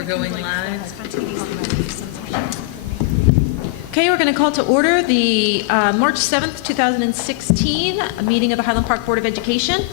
We're going live. Okay, we're going to call to order the March 7th, 2016 meeting of the Highland Park Board of Education.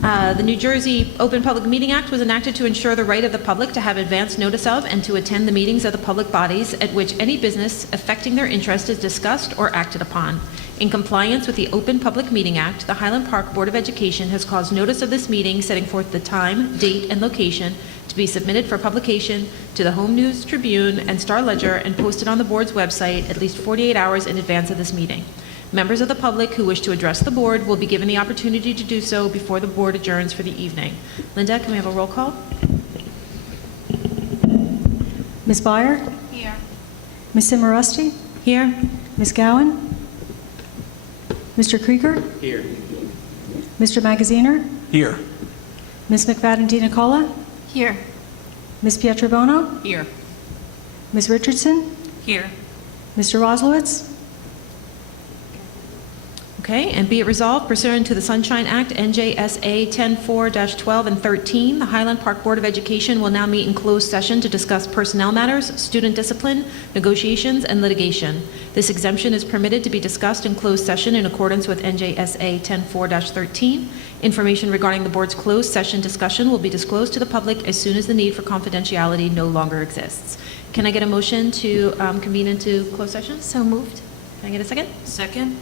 The New Jersey Open Public Meeting Act was enacted to ensure the right of the public to have advance notice of and to attend the meetings of the public bodies at which any business affecting their interest is discussed or acted upon. In compliance with the Open Public Meeting Act, the Highland Park Board of Education has caused notice of this meeting setting forth the time, date, and location to be submitted for publication to the Home News Tribune and Star Ledger and posted on the board's website at least 48 hours in advance of this meeting. Members of the public who wish to address the board will be given the opportunity to do so before the board adjourns for the evening. Linda, can we have a roll call? Ms. Byer? Here. Ms. Simarusti? Here. Ms. Gowan? Mr. Krieger? Here. Mr. Magaziner? Here. Ms. McFadden DiNicola? Here. Ms. Pietrobono? Here. Ms. Richardson? Here. Mr. Roslowitz? Okay, and be it resolved, pursuant to the Sunshine Act, NJSA 10-4-12 and 13, the Highland Park Board of Education will now meet in closed session to discuss personnel matters, student discipline, negotiations, and litigation. This exemption is permitted to be discussed in closed session in accordance with NJSA 10-4-13. Information regarding the board's closed session discussion will be disclosed to the public as soon as the need for confidentiality no longer exists. Can I get a motion to convene into closed session? So moved. Can I get a second? Second.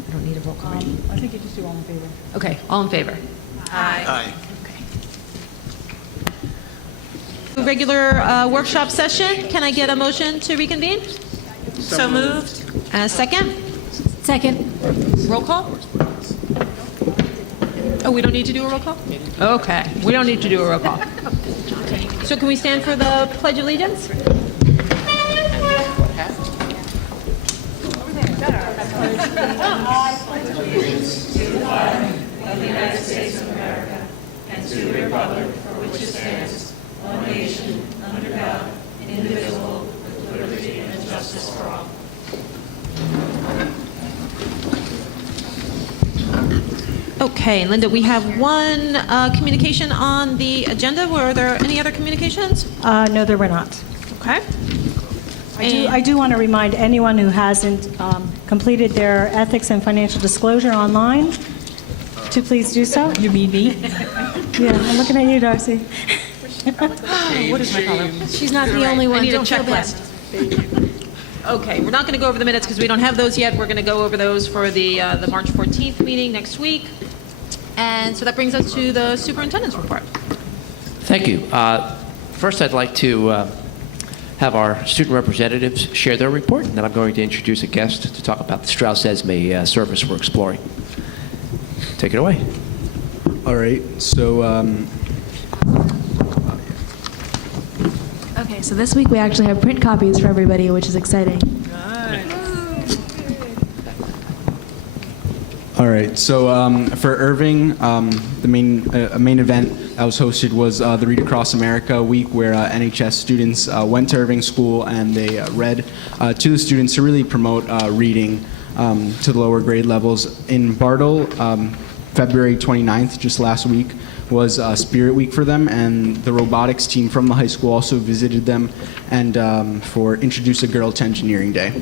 I don't need a roll call. I think you just do all in favor. Okay, all in favor? Aye. Regular workshop session. Can I get a motion to reconvene? So moved. Second? Second. Roll call? Oh, we don't need to do a roll call? Okay, we don't need to do a roll call. So can we stand for the Pledge of Allegiance? Okay, Linda, we have one communication on the agenda. Were there any other communications? No, there were not. Okay. I do want to remind anyone who hasn't completed their ethics and financial disclosure online to please do so. You mean me? Yeah, I'm looking at you, Darcy. What is my problem? She's not the only one. I need a Don't feel bad. checklist. Okay, we're not going to go over the minutes because we don't have those yet. We're going to go over those for the March 14th meeting next week. And so that brings us to the superintendent's report. Thank you. First, I'd like to have our student representatives share their report, and then I'm going to introduce a guest to talk about the Strauss-Esme service we're exploring. Take it away. All right, so Okay, so this week we actually have print copies for everybody, which is exciting. all right, so for Irving, the main event that was hosted was the Read Across America week, where NHS students went to Irving School and they read to the students to really promote reading to the lower grade levels. In Bartle, February 29th, just last week, was Spirit Week for them, and the robotics team from the high school also visited them and for Introduce a Girl to Engineering Day.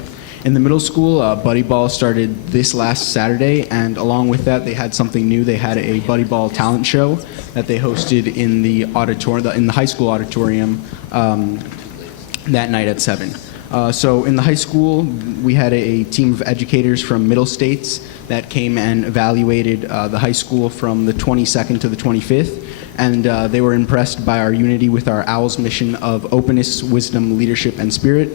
In the middle school, Buddy Ball started this last Saturday, and along with that, they had something new. They had a Buddy Ball talent show that they hosted in the in the high school auditorium that night at 7. So in the high school, we had a team of educators from Middle States that came and evaluated the high school from the 22nd to the 25th, and they were impressed by our unity with our OWL's mission of openness, wisdom, leadership, and spirit.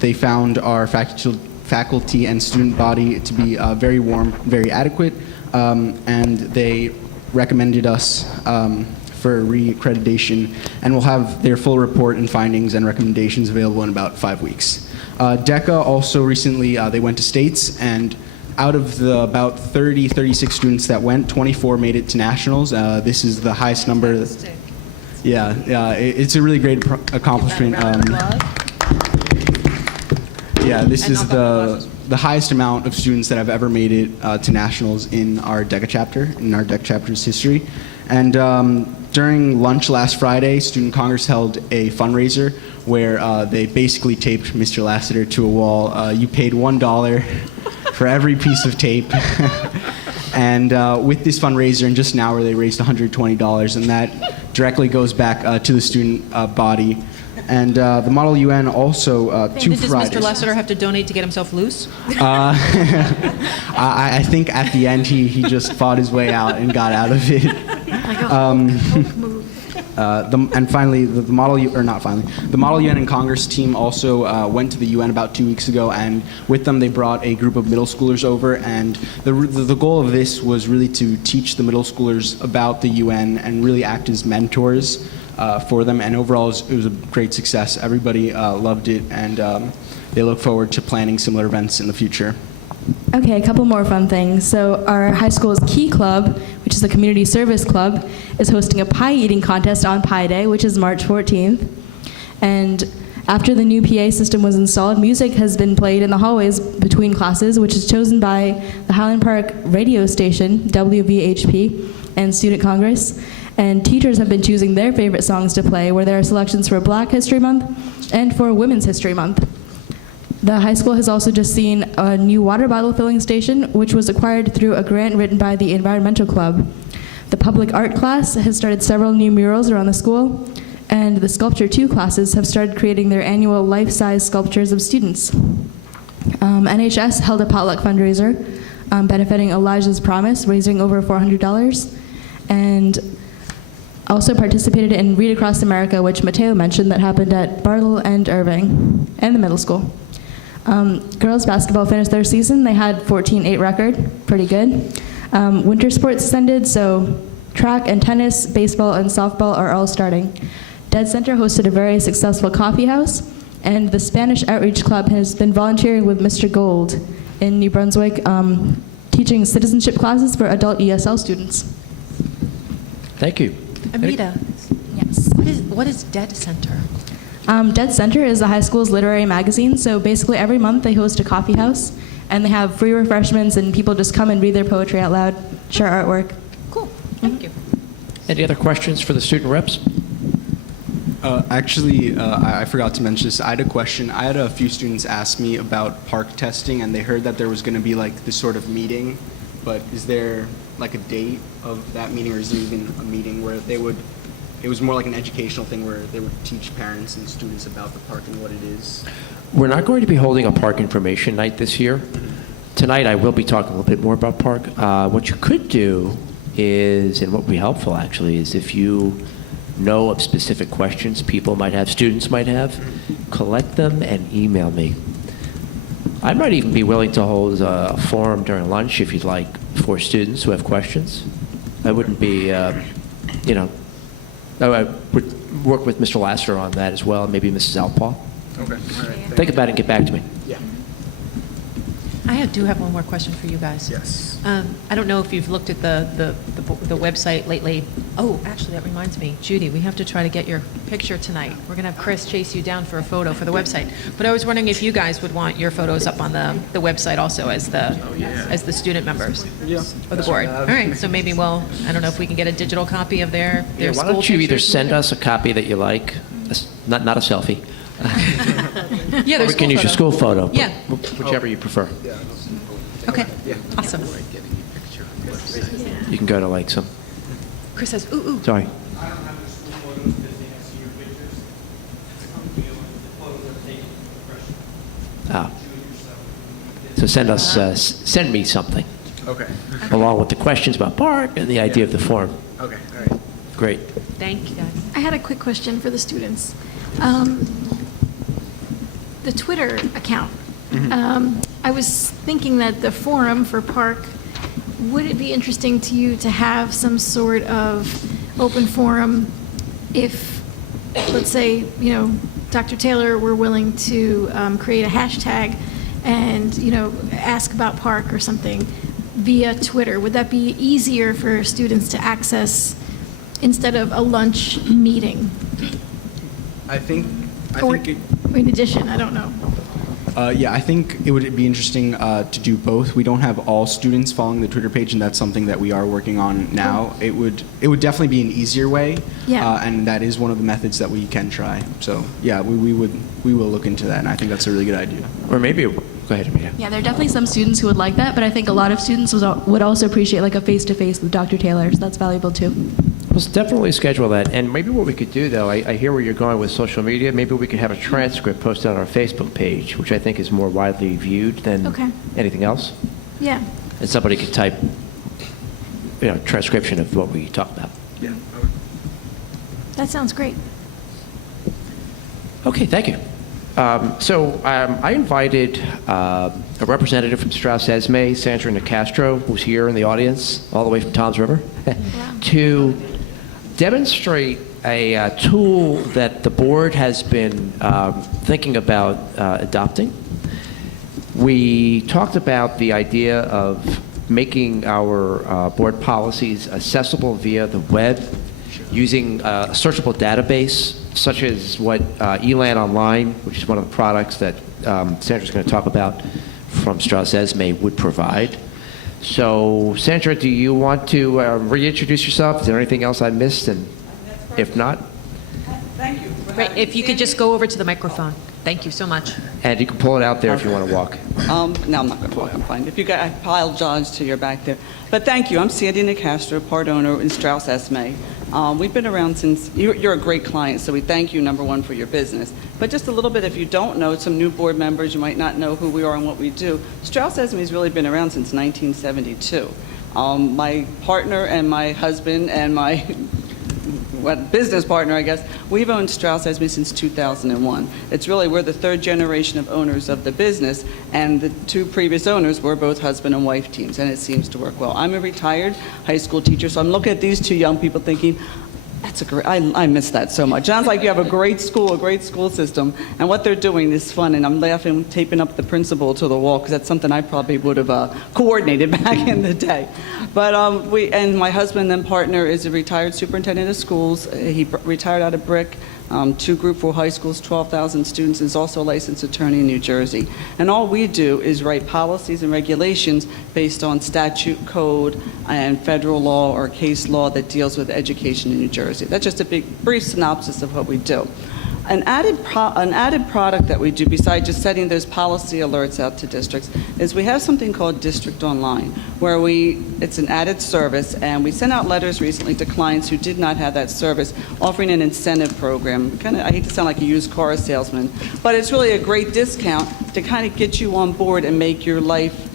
They found our faculty and student body to be very warm, very adequate, and they recommended us for re-accreditation, and we'll have their full report and findings and recommendations available in about 5 weeks. DECA also recently, they went to states, and out of the about 36 students that went, 24 made it to nationals. This is the highest number. Yeah, it's a really great accomplishment. Yeah, this is the highest amount of students that have ever made it to nationals in our DECA chapter, in our DECA chapter's history. And During lunch last Friday, Student Congress held a fundraiser where they basically taped Mr. Lassiter to a wall. You paid $1 for every piece of tape. And with this fundraiser, in just an hour, they raised $120, and that directly goes back to the student body. And the Model UN also, two Does Fridays. Mr. Lassiter have to donate to get himself loose? I think at the end he just fought his way out and got out of it. And finally, the Model UN and Congress team also went to the UN about 2 weeks ago, and with them they brought a group of middle schoolers over, and the goal of this was really to teach the middle schoolers about the UN and really act as mentors for them, and overall it was a great success. Everybody loved it, and they look forward to planning similar events in the future. Okay, a couple more fun things. So our high school's Key Club, which is a community service club, is hosting a pie eating contest on Pie Day, which is March 14th. And after the new PA system was installed, music has been played in the hallways between classes, which is chosen by the Highland Park radio station, WVHP, and Student Congress. And teachers have been choosing their favorite songs to play, where there are selections for Black History Month and for Women's History Month. The high school has also just seen a new water bottle filling station, which was acquired through a grant written by the Environmental Club. The public art class has started several new murals around the school, and the Sculpture 2 classes have started creating their annual life-size sculptures of students. NHS held a potluck fundraiser benefiting Elijah's Promise, raising over $400, and also participated in Read Across America, which Mateo mentioned, that happened at Bartle and Irving, and the middle school. Girls basketball finished their season. They had 14-8 record, pretty good. Winter sports ended, so track and tennis, baseball, and softball are all starting. Dead Center hosted a very successful coffee house, and the Spanish Outreach Club has been volunteering with Mr. Gold in New Brunswick, teaching citizenship classes for adult ESL students. Thank you. Amita, Yes. what is Dead Center? Dead Center is the high school's literary magazine, so basically every month they host a coffee house, and they have free refreshments, and people just come and read their poetry out loud, share artwork. Cool, thank you. Any other questions for the student reps? Actually, I forgot to mention this. I had a question. I had a few students ask me about park testing, and they heard that there was going to be like this sort of meeting, but is there like a date of that meeting, or is there even a meeting where they would, it was more like an educational thing where they would teach parents and students about the park and what it is? We're not going to be holding a park information night this year. Tonight I will be talking a little bit more about park. What you could do is, and what would be helpful actually, is if you know of specific questions people might have, students might have, collect them and email me. I might even be willing to hold a forum during lunch if you'd like for students who have questions. I wouldn't be, I would work with Mr. Lassiter on that as well, maybe Mrs. Alpaw. Okay. All right. Think about it and get back to me. Yeah. I do have one more question for you guys. Yes. I don't know if you've looked at the website lately. Oh, actually, that reminds me. Judy, we have to try to get your picture tonight. We're going to have Chris chase you down for a photo for the website. But I was wondering if you guys would want your photos up on the website also as the student members of the board. All right, so maybe I don't know if we can get a digital copy of their Yeah, school why don't you either pictures. send us a copy that you like, not a selfie, Yeah, or their we can use your school photo. Yeah. Whichever you prefer. Okay, awesome. You can go to like some, Chris says, ooh, ooh. sorry. I don't have the school photos because they have to see your pictures. It's a company of the photos are taken from the freshman. Ah. So send me something, Okay. along with the questions about park and the idea of the forum. Okay. All right. Great. Thank you, guys. I had a quick question for the students. The Twitter account. I was thinking that the forum for Park, would it be interesting to you to have some sort of open forum if, let's say, Dr. Taylor were willing to create a hashtag and, ask about Park or something via Twitter? Would that be easier for students to access instead of a lunch meeting? I think Or it, in addition, I don't know. Yeah, I think it would be interesting to do both. We don't have all students following the Twitter page, and that's something that we are working on now. It would definitely be an easier way, Yeah. and that is one of the methods that we can try. So yeah, we will look into that, and I think that's a really good idea. Or maybe, go ahead, Amita. Yeah, there are definitely some students who would like that, but I think a lot of students would also appreciate like a face-to-face with Dr. Taylor, so that's valuable too. Let's definitely schedule that. And maybe what we could do, though, I hear where you're going with social media. Maybe we could have a transcript posted on our Facebook page, which I think is more widely viewed than Okay. anything else. Yeah. And somebody could type, transcription of what we talked about. Yeah. That sounds great. Okay, thank you. I invited a representative from Strauss Esme, Sandra Nicastro, who's here in the audience, all the way from Toms River, to demonstrate a tool that the board has been thinking about adopting. We talked about the idea of making our board policies accessible via the web using a searchable database such as what Hiighland Online, which is one of the products that Sandra's going to talk about from Strauss Esme, would provide. So, Sandra, do you want to reintroduce yourself? Is there anything else I missed? And if not? Thank you. Great, if you could just go over to the microphone. Thank you so much. And you can pull it out there if you want to walk. No, I'm not going to walk. I'm fine. If you got, I apologize to your back there. But thank you. I'm Sandy Nicastro, part owner in Strauss Esme. We've been around since, you're a great client, so we thank you, number one, for your business. But just a little bit, if you don't know, some new board members, you might not know who we are and what we do. Strauss Esme has really been around since 1972. My partner and my husband and my business partner, I guess, we've owned Strauss Esme since 2001. It's really, we're the third generation of owners of the business, and the two previous owners were both husband and wife teams, and it seems to work well. I'm a retired high school teacher, so I'm looking at these two young people thinking, that's a great, I miss that so much. Sounds like you have a great school system, and what they're doing is fun, and I'm laughing, taping up the principal to the wall, because that's something I probably would have coordinated back in the day. But and my husband and partner is a retired superintendent of schools. He retired out of Brick, 2 Group 4 high schools, 12,000 students, is also a licensed attorney in New Jersey. And all we do is write policies and regulations based on statute, code, and federal law or case law that deals with education in New Jersey. That's just a brief synopsis of what we do. An added product that we do, besides just setting those policy alerts out to districts, is we have something called District Online, where it's an added service, and we sent out letters recently to clients who did not have that service, offering an incentive program. I hate to sound like a used car salesman, but it's really a great discount to kind of get you on board and make your life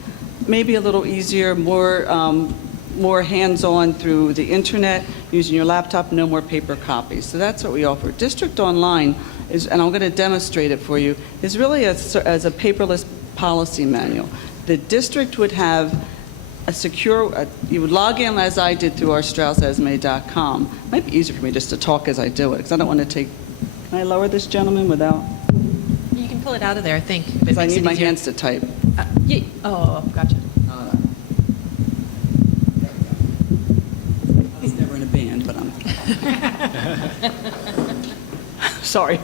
maybe a little easier, more hands-on through the internet, using your laptop, no more paper copies. So that's what we offer. District Online is, and I'm going to demonstrate it for you, is really as a paperless policy manual. The district would have a secure, you would log in as I did through our StraussEsme.com. It might be easier for me just to talk as I do it, because I don't want to take, can I lower this gentleman without? You can pull it out of there, I think. if it Because I makes need it my easier. hands to type. Oh, gotcha. I was never in a band, but I'm... Sorry.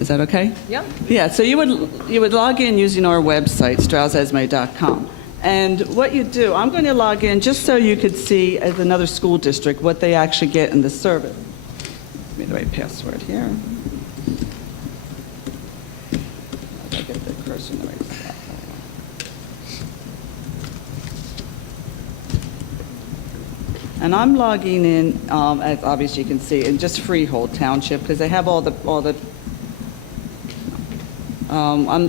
Is that okay? Yep. Yeah, so you would log in using our website, StraussEsme.com. And what you do, I'm going to log in just so you could see, as another school district, what they actually get in the service. Give me the right password here. I'll get the cursor in the right spot. And I'm logging in, as obviously you can see, in just Freehold Township, because they have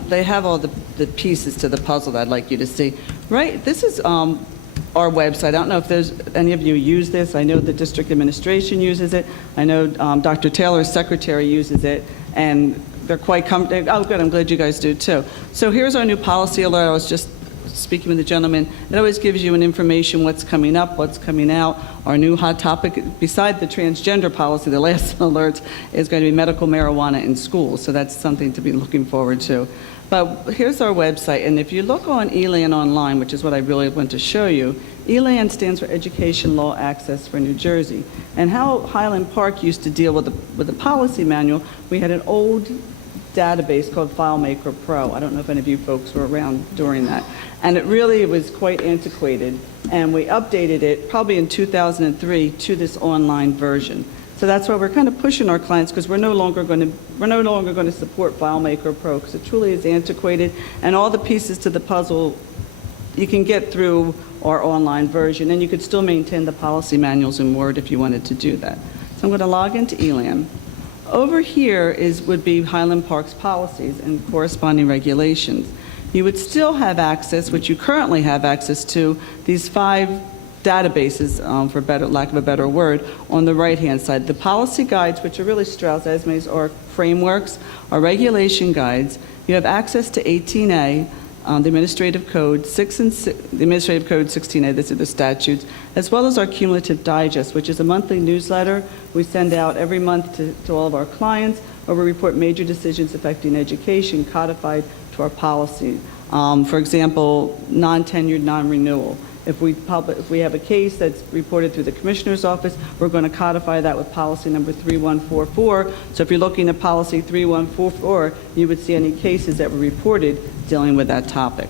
they have all the pieces to the puzzle that I'd like you to see. Right, this is our website. I don't know if there's any of you use this. I know the district administration uses it. I know Dr. Taylor's secretary uses it, and they're quite comfortable. Oh, good, I'm glad you guys do too. So here's our new policy alert. I was just speaking with the gentleman. It always gives you an information what's coming up, what's coming out. Our new hot topic, beside the transgender policy, the last alert is going to be medical marijuana in schools. So that's something to be looking forward to. But here's our website, and if you look on Hiighland Online, which is what I really want to show you, Hiighland stands for Education Law Access for New Jersey. And how Highland Park used to deal with the policy manual, we had an old database called FileMaker Pro. I don't know if any of you folks were around during that. And it really was quite antiquated, and we updated it probably in 2003 to this online version. So that's why we're kind of pushing our clients, because we're no longer going to support FileMaker Pro, because it truly is antiquated, and all the pieces to the puzzle you can get through our online version, and you could still maintain the policy manuals in Word if you wanted to do that. So I'm going to log into Elam. Over here would be Highland Park's policies and corresponding regulations. You would still have access, which you currently have access to, these 5 databases, for lack of a better word, on the right-hand side. The policy guides, which are really Strauss-Esme's, are frameworks, are regulation guides. You have access to 18A, the Administrative Code, the Administrative Code 16A, these are the statutes, as well as our Cumulative Digest, which is a monthly newsletter we send out every month to all of our clients, where we report major decisions affecting education codified to our policy. For example, non-tenured, non-renewal. If we have a case that's reported through the Commissioner's Office, we're going to codify that with policy number 3144. So if you're looking at policy 3144, you would see any cases that were reported dealing with that topic.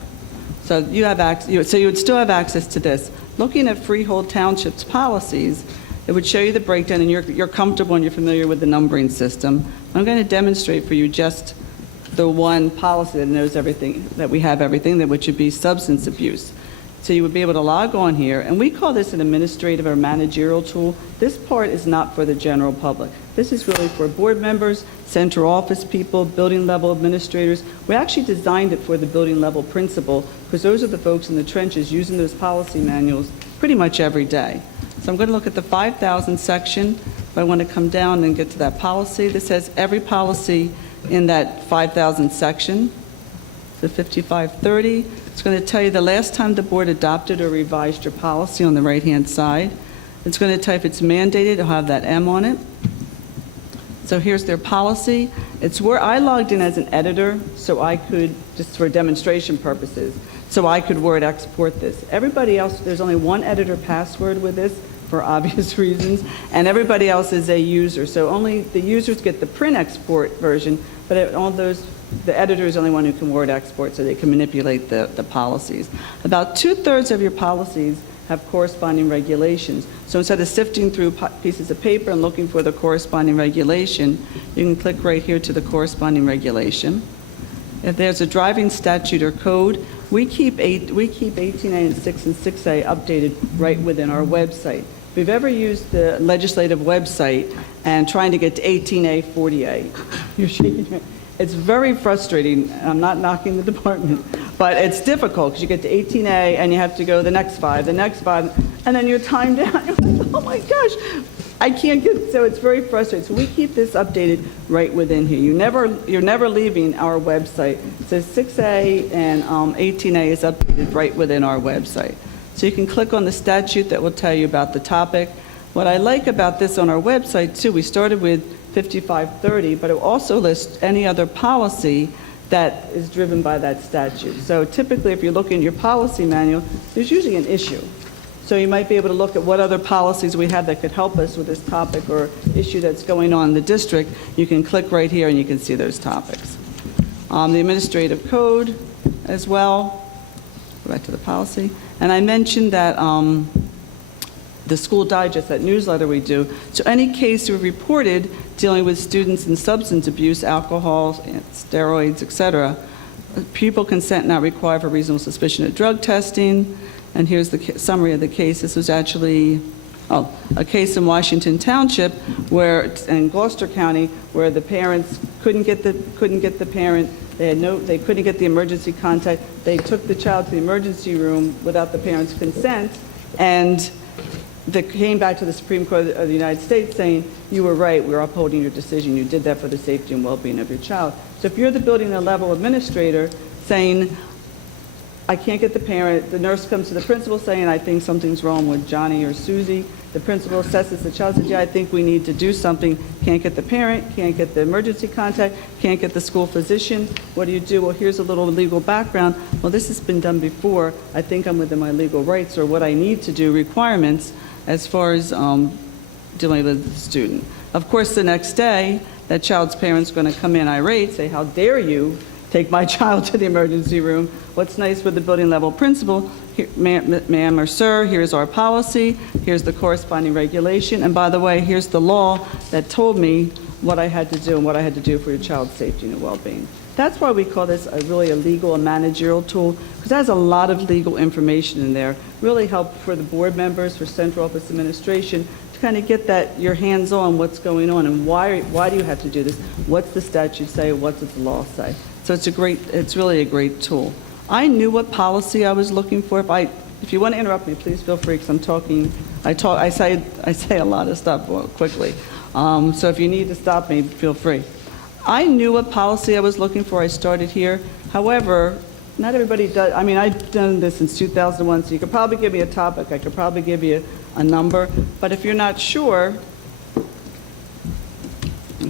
So you would still have access to this. Looking at Freehold Township's policies, it would show you the breakdown, and you're comfortable and you're familiar with the numbering system. I'm going to demonstrate for you just the one policy that knows everything, that we have everything, which would be substance abuse. So you would be able to log on here, and we call this an administrative or managerial tool. This part is not for the general public. This is really for board members, central office people, building level administrators. We actually designed it for the building level principal, because those are the folks in the trenches using those policy manuals pretty much every day. So I'm going to look at the 5,000 section. If I want to come down and get to that policy, this has every policy in that 5,000 section. The 5530. It's going to tell you the last time the board adopted or revised your policy on the right-hand side. It's going to tell you if it's mandated, it'll have that M on it. So here's their policy. It's where I logged in as an editor, so I could, just for demonstration purposes, so I could Word export this. Everybody else, there's only one editor password with this for obvious reasons, and everybody else is a user. So only the users get the print export version, but all those, the editor is the only one who can Word export, so they can manipulate the policies. About 2/3 of your policies have corresponding regulations. So instead of sifting through pieces of paper and looking for the corresponding regulation, you can click right here to the corresponding regulation. If there's a driving statute or code, we keep 18A and 6 and 6A updated right within our website. If you've ever used the legislative website and trying to get to 18A, 40A, you're shaking your head. It's very frustrating. I'm not knocking the department, but it's difficult because you get to 18A and you have to go the next 5, and then you're timed out. You're like, oh my gosh, I can't get, so it's very frustrating. So we keep this updated right within here. You're never leaving our website. So 6A and 18A is updated right within our website. So you can click on the statute that will tell you about the topic. What I like about this on our website too, we started with 5530, but it also lists any other policy that is driven by that statute. So typically, if you're looking at your policy manual, there's usually an issue. So you might be able to look at what other policies we have that could help us with this topic or issue that's going on in the district. You can click right here and you can see those topics. The administrative code as well. Go back to the policy. And I mentioned that the School Digest, that newsletter we do. So any case we reported dealing with students in substance abuse, alcohol, steroids, etc., pupil consent not required for reasonable suspicion of drug testing. And here's the summary of the case. This was actually a case in Washington Township, in Gloucester County, where the parents couldn't get the parent. They couldn't get the emergency contact. They took the child to the emergency room without the parent's consent, and they came back to the Supreme Court of the United States saying, you were right, we're upholding your decision. You did that for the safety and well-being of your child. So if you're the building level administrator saying, I can't get the parent, the nurse comes to the principal saying, I think something's wrong with Johnny or Susie. The principal assesses the child, says, yeah, I think we need to do something. Can't get the parent, can't get the emergency contact, can't get the school physician. What do you do? Well, here's a little legal background. Well, this has been done before. I think I'm within my legal rights, or what I need to do, requirements, as far as dealing with the student. Of course, the next day, that child's parent's going to come in irate, say, how dare you take my child to the emergency room? What's nice with the building level principal, here, ma'am or sir, here's our policy, here's the corresponding regulation, and by the way, here's the law that told me what I had to do and what I had to do for your child's safety and well-being. That's why we call this really a legal and managerial tool, because it has a lot of legal information in there. Really help for the board members, for central office administration, to kind of get that, your hands on what's going on and why do you have to do this? What's the statute say? What does the law say? So it's really a great tool. I knew what policy I was looking for. If you want to interrupt me, please feel free, because I'm talking, I say a lot of stuff quickly. So if you need to stop me, feel free. I knew what policy I was looking for. I started here. However, not everybody does. I mean, I've done this since 2001, so you could probably give me a topic. I could probably give you a number. But if you're not sure,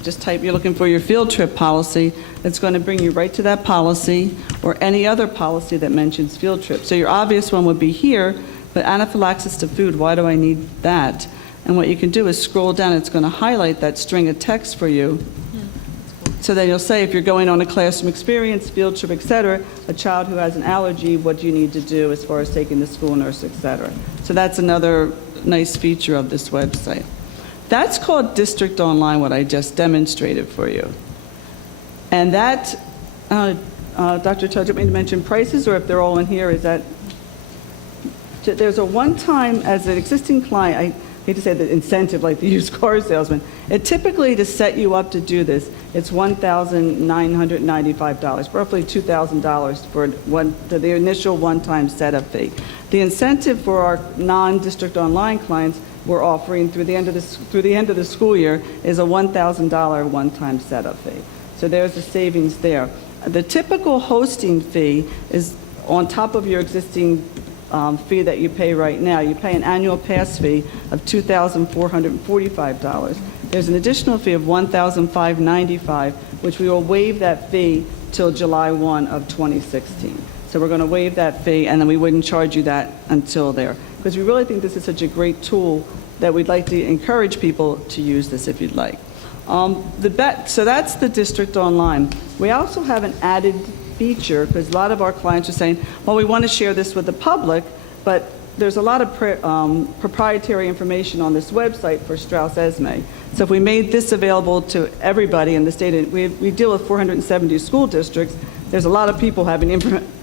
just type, you're looking for your field trip policy. It's going to bring you right to that policy or any other policy that mentions field trip. So your obvious one would be here, but anaphylaxis to food, why do I need that? And what you can do is scroll down. It's going to highlight that string of text for you. So then you'll say, if you're going on a classroom experience, field trip, et cetera, a child who has an allergy, what do you need to do as far as taking the school nurse, et cetera. So that's another nice feature of this website. That's called District Online, what I just demonstrated for you. And that, Dr. Todd, do you want me to mention prices, or if they're all in here, is that, there's a one-time, as an existing client, I hate to say the incentive like the used car salesman, it typically, to set you up to do this, it's $1,995, roughly $2,000 for the initial one-time setup fee. The incentive for our non-District Online clients we're offering through the end of the school year is a $1,000 one-time setup fee. So there's a savings there. The typical hosting fee is on top of your existing fee that you pay right now. You pay an annual pass fee of $2,445. There's an additional fee of $1,595, which we will waive that fee till July 1 of 2016. So we're going to waive that fee, and then we wouldn't charge you that until there. Because we really think this is such a great tool that we'd like to encourage people to use this if you'd like. So that's the District Online. We also have an added feature, because a lot of our clients are saying, well, we want to share this with the public, but there's a lot of proprietary information on this website for Strauss-Esme. So if we made this available to everybody in the state, we deal with 470 school districts, there's a lot of people having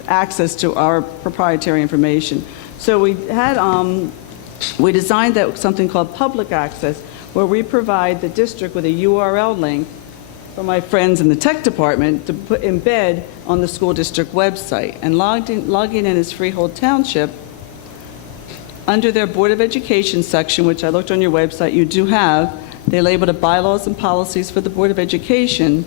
access to our proprietary information. So we designed that something called public access, where we provide the district with a URL link for my friends in the tech department to embed on the school district website. And logging in as Freehold Township, under their Board of Education section, which I looked on your website, you do have, they labeled it bylaws and policies for the Board of Education.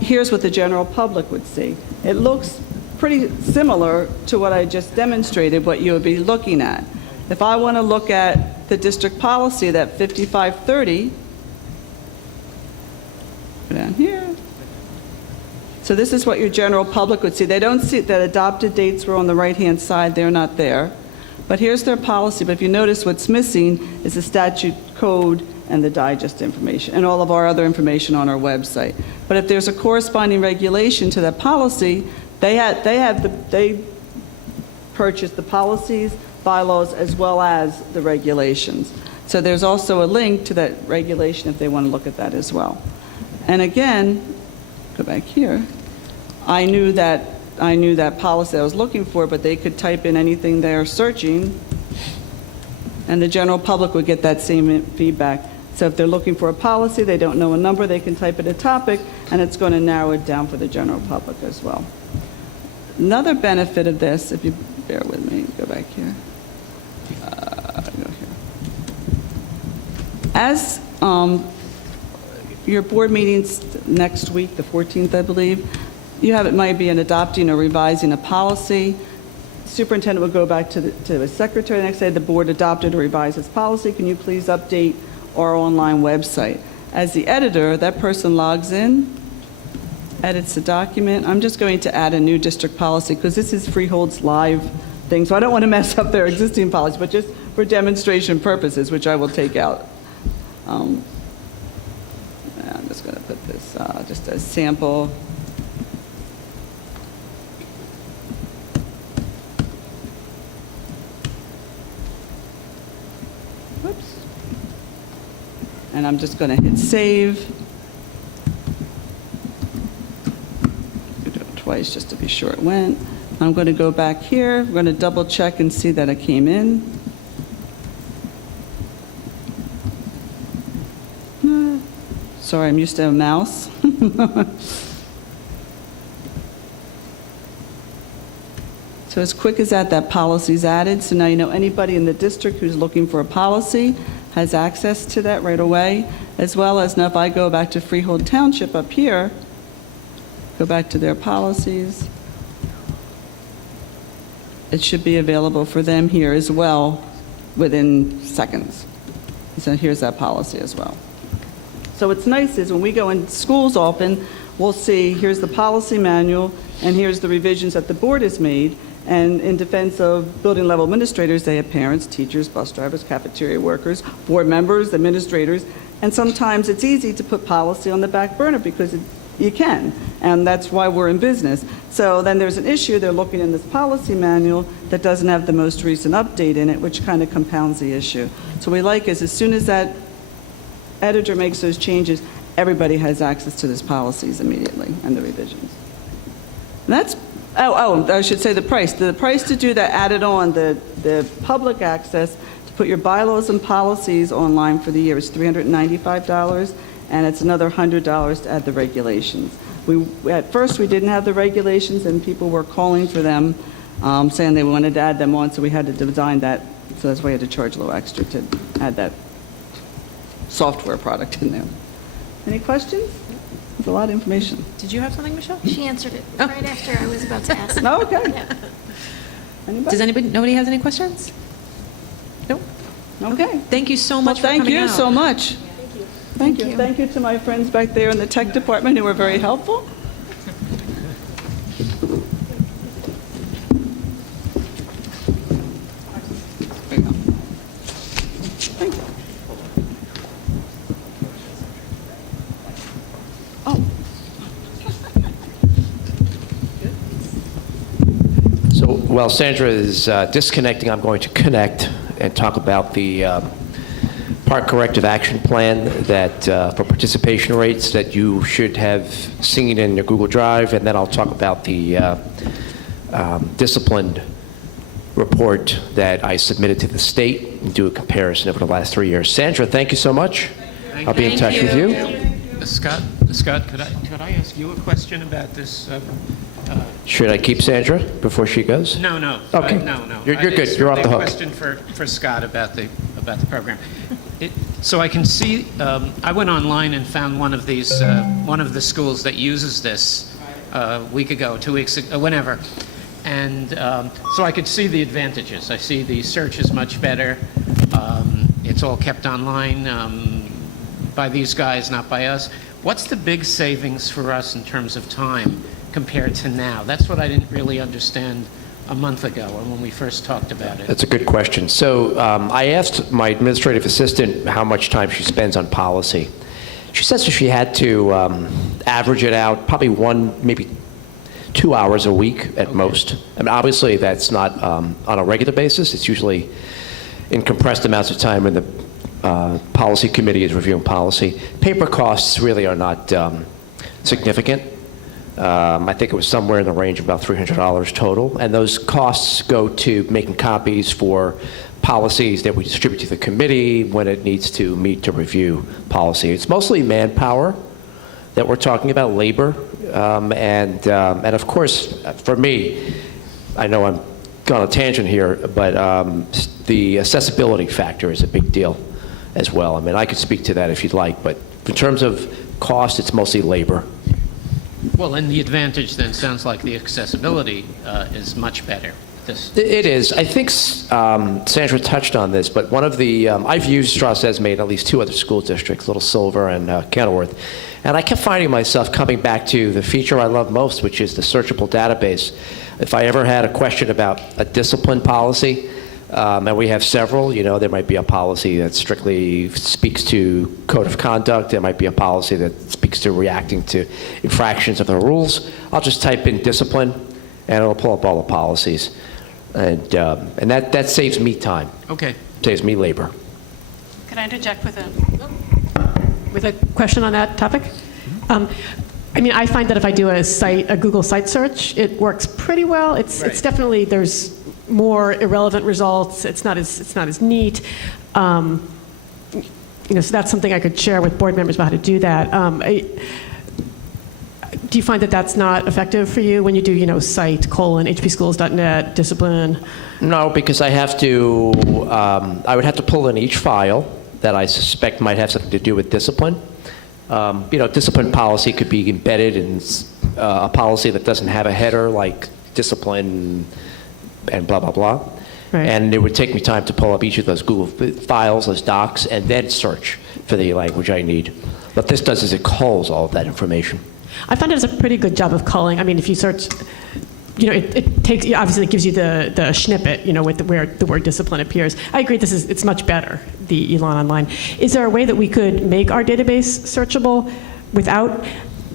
Here's what the general public would see. It looks pretty similar to what I just demonstrated, what you would be looking at. If I want to look at the district policy, that 5530, go down here. So this is what your general public would see. They don't see that adopted dates were on the right-hand side. They're not there. But here's their policy. But if you notice, what's missing is the statute code and the digest information and all of our other information on our website. But if there's a corresponding regulation to that policy, they purchase the policies, bylaws, as well as the regulations. So there's also a link to that regulation if they want to look at that as well. And again, go back here. I knew that policy I was looking for, but they could type in anything they're searching, and the general public would get that same feedback. So if they're looking for a policy, they don't know a number, they can type in a topic, and it's going to narrow it down for the general public as well. Another benefit of this, if you bear with me, go back here. Go here. As your board meetings next week, the 14th, I believe, it might be an adopting or revising a policy. Superintendent will go back to his secretary the next day. The board adopted or revised its policy. Can you please update our online website? As the editor, that person logs in, edits the document. I'm just going to add a new district policy because this is Freehold's live thing, so I don't want to mess up their existing policy, but just for demonstration purposes, which I will take out. just going to put this just as sample. Whoops. And I'm just going to hit save. Do it twice just to be sure it went. I'm going to go back here. I'm going to double check and see that it came in. Sorry, I'm used to a mouse. So as quick as that policy's added. So now you know anybody in the district who's looking for a policy has access to that right away, as well as now if I go back to Freehold Township up here, go back to their policies, it should be available for them here as well within seconds. So here's that policy as well. So what's nice is when we go in, schools often, we'll see here's the policy manual and here's the revisions that the board has made. And in defense of building level administrators, they have parents, teachers, bus drivers, cafeteria workers, board members, administrators, and sometimes it's easy to put policy on the back burner because you can, and that's why we're in business. So then there's an issue, they're looking in this policy manual that doesn't have the most recent update in it, which kind of compounds the issue. So what we like is as soon as that editor makes those changes, everybody has access to those policies immediately and the revisions. And that's, I should say the price. The price to do that added on, the public access to put your bylaws and policies online for the year is $395, and it's another $100 to add the regulations. At first, we didn't have the regulations, and people were calling for them, saying they wanted to add them on, so we had to design that. So that's why we had to charge a little extra to add that software product in there. Any questions? There's a lot of information. Did you have something, Michelle? She answered it right after I was about to ask. Oh, okay. Yeah. Anybody? Nobody has any questions? Nope. Okay. Thank you so much for Well, coming thank you out. so much. Thank you. you. Thank you to my friends back there in the tech department who were very helpful. There you go. Thank you. Oh. So while Sandra is disconnecting, I'm going to connect and talk about the Park Corrective Action Plan that for participation rates that you should have seen in your Google Drive, and then I'll talk about the disciplined report that I submitted to the state and do a comparison over the last 3 years. Sandra, thank you so much. I'll be in touch with you. Scott, could I ask you a question about this? Should I keep Sandra before she goes? No. Okay. No. You're good. It's You're off the hook. A question for Scott about the program. So I can see. I went online and found one of these, one of the schools that uses this a week ago, 2 weeks ago, whenever, and so I could see the advantages. I see the search is much better. It's all kept online by these guys, not by us. What's the big savings for us in terms of time compared to now? That's what I didn't really understand a month ago or when we first talked about it. That's a good question. So I asked my administrative assistant how much time she spends on policy. She says if she had to average it out, probably 1, maybe 2 hours a week at most. I mean, obviously, that's not on a regular basis. It's usually in compressed amounts of time when the policy committee is reviewing policy. Paper costs really are not significant. I think it was somewhere in the range of about $300 total, and those costs go to making copies for policies that we distribute to the committee when it needs to meet to review policy. It's mostly manpower that we're talking about, labor, and of course, for me, I know I'm going on a tangent here, but the accessibility factor is a big deal as well. I mean, I could speak to that if you'd like, but in terms of cost, it's mostly labor. Well, and the advantage then sounds like the accessibility is much better. It is. I think Sandra touched on this, but one of the, I've used Strauss Esme in at least 2 other school districts, Little Silver and Kenilworth, and I kept finding myself coming back to the feature I love most, which is the searchable database. If I ever had a question about a discipline policy, And we have several. You know, there might be a policy that strictly speaks to code of conduct. There might be a policy that speaks to reacting to infractions of the rules. I'll just type in discipline, and it'll pull up all the policies. And that saves me time, Okay. saves me labor. Can I interject with a question on that topic? I mean, I find that if I do a Google site search, it works pretty well. It's definitely, there's more irrelevant results. It's not as neat. So that's something I could share with board members about how to do that. Do you find that that's not effective for you when you do, site : hpschools.net, discipline? No, because I have to, I would have to pull in each file that I suspect might have something to do with discipline. Discipline policy could be embedded in a policy that doesn't have a header like discipline and blah, blah, blah. Right. And it would take me time to pull up each of those Google files, those docs, and then search for the language I need. What this does is it culls all of that information. I found it does a pretty good job of culling. I mean, if you search, it takes, obviously it gives you the snippet, with where the word discipline appears. I agree, it's much better, the Elon Online. Is there a way that we could make our database searchable without,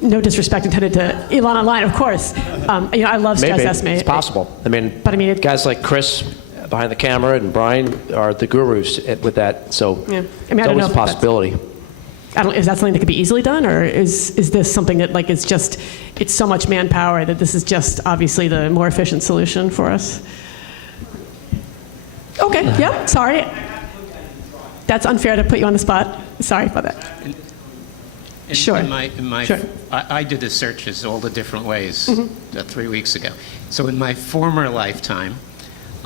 no disrespect intended to Elon Online, of course. I love stress Maybe. estimate. It's possible. Guys like Chris behind the camera and Brian are the gurus with that, so Yeah. it's I don't always know a if possibility. is that something that could be easily done, or is this something that it's so much manpower that this is just obviously the more efficient solution for us? Okay, yeah, sorry. That's unfair to put you on the spot. Sorry about that. Sure. Sure. I did the searches all the different ways 3 weeks ago. So in my former lifetime,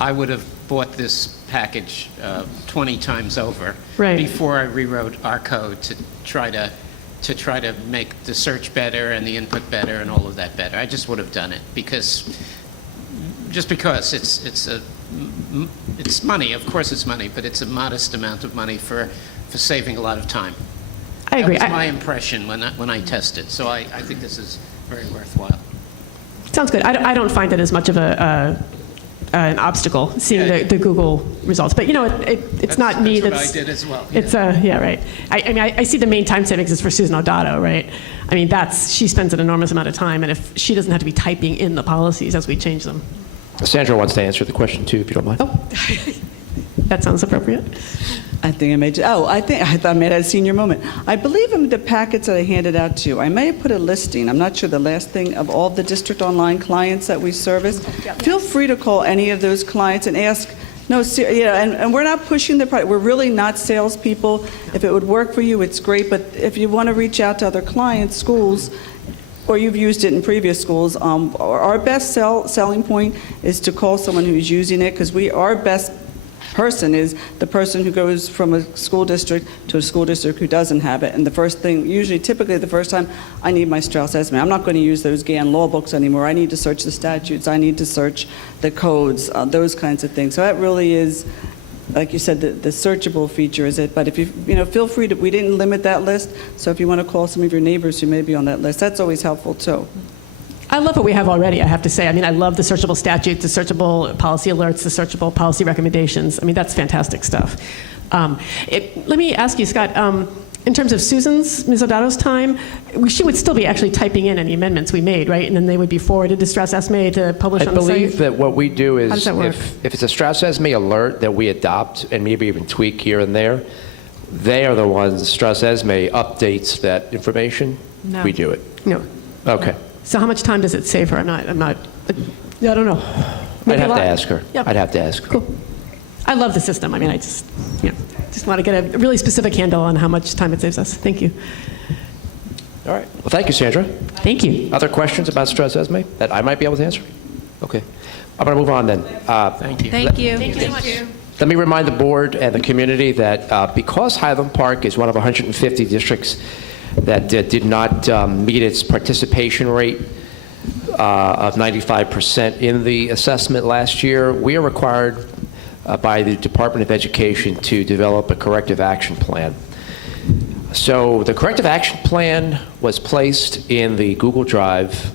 I would have bought this package 20 times over Right. before I rewrote our code to try to make the search better and the input better and all of that better. I just would have done it because it's money. Of course, it's money, but it's a modest amount of money for saving a lot of time. I agree. That was my impression when I tested. So I think this is very worthwhile. Sounds good. I don't find it as much of an obstacle seeing the Google results, but it's not me. That's what I did as well. It's yeah, right. I see the main time savings is for Susan O'Dotto, right? I mean, she spends an enormous amount of time, and if she doesn't have to be typing in the policies as we change them. Sandra wants to answer the question too, if you don't mind. Oh, that sounds appropriate. I thought I may have had a senior moment. I believe in the packets that I handed out to you, I may have put a listing, I'm not sure the last thing, of all the district online clients that we service. Feel free to call any of those clients and ask, and we're not pushing the product, we're really not salespeople. If it would work for you, it's great, but if you want to reach out to other clients, schools, or you've used it in previous schools, our best selling point is to call someone who's using it, because our best person is the person who goes from a school district to a school district who doesn't have it. And the first thing, typically the first time, I need my Strauss estimate. I'm not going to use those GAN law books anymore. I need to search the statutes. I need to search the codes, those kinds of things. So that really is, like you said, the searchable feature is it. But if you feel free to, we didn't limit that list. So if you want to call some of your neighbors who may be on that list, that's always helpful too. I love what we have already, I have to say. I mean, I love the searchable statutes, the searchable policy alerts, the searchable policy recommendations. I mean, that's fantastic stuff. Let me ask you, Scott, in terms of Ms. O'Dotto's time, she would still be actually typing in any amendments we made, right? And then they would be forwarded to Strauss Esme to publish on the site? I believe that what we do is, How does that work? if it's a Strauss Esme alert that we adopt and maybe even tweak here and there, they are the ones, Strauss Esme updates that information. No. We do it. No. Okay. So how much time does it save her? I don't know. I'd Maybe a have lot. to ask her. Yep. I'd have to ask her. Cool. I love the system. I mean, I just want to get a really specific handle on how much time it saves us. Thank you. All right. Well, thank you, Sandra. Thank you. Other questions about Strauss Esme that I might be able to answer? Okay. I'm going to move on then. Thank you. Thank you. Thank you so much. Let me remind the board and the community that because Highland Park is one of 150 districts that did not meet its participation rate of 95% in the assessment last year, we are required by the Department of Education to develop a corrective action plan. So the corrective action plan was placed in the Google Drive.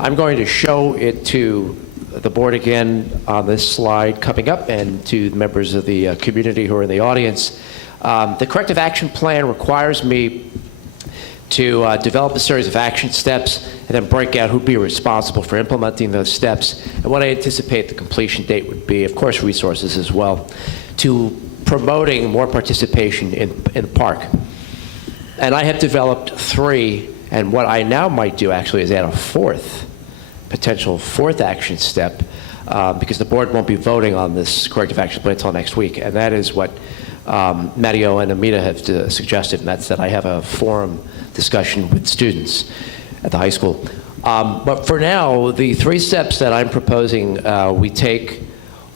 I'm going to show it to the board again on this slide coming up, and to the members of the community who are in the audience. The corrective action plan requires me to develop a series of action steps and then break out who'd be responsible for implementing those steps and what I anticipate the completion date would be, of course resources as well, to promoting more participation in the park. And I have developed 3, and what I now might do actually is add a potential fourth action step, because the board won't be voting on this corrective action plan until next week, and that is what Mario and Amita have suggested, and that's that I have a forum discussion with students at the high school. But for now, the 3 steps that I'm proposing we take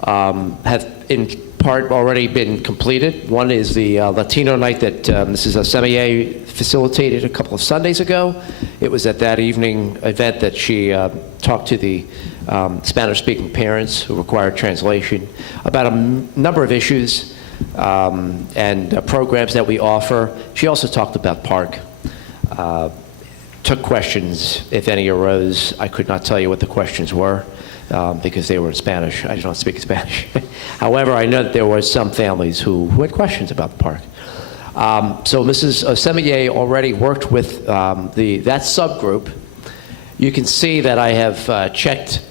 have in part already been completed. One is the Latino night that Mrs. Semier facilitated a couple of Sundays ago. It was at that evening event that she talked to the Spanish-speaking parents who required translation about a number of issues and programs that we offer. She also talked about park. Took questions, if any arose. I could not tell you what the questions were because they were in Spanish. I don't speak Spanish. However, I know that there were some families who had questions about the park. So Mrs. Semier already worked with that subgroup. You can see that I have checked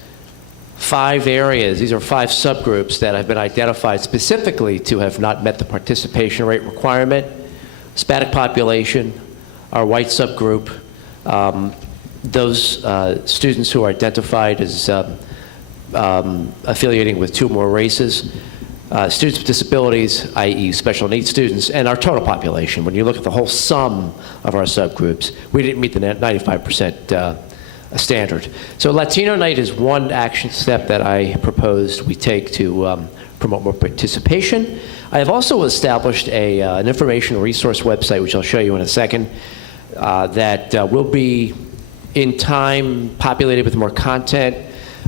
5 areas. These are 5 subgroups that have been identified specifically to have not met the participation rate requirement. Hispanic population, our white subgroup, those students who are identified as affiliating with 2 or more races, students with disabilities, i.e. special needs students, and our total population. When you look at the whole sum of our subgroups, we didn't meet the 95% standard. So Latino Night is one action step that I proposed we take to promote more participation. I have also established an information resource website, which I'll show you in a second, that will be in time populated with more content.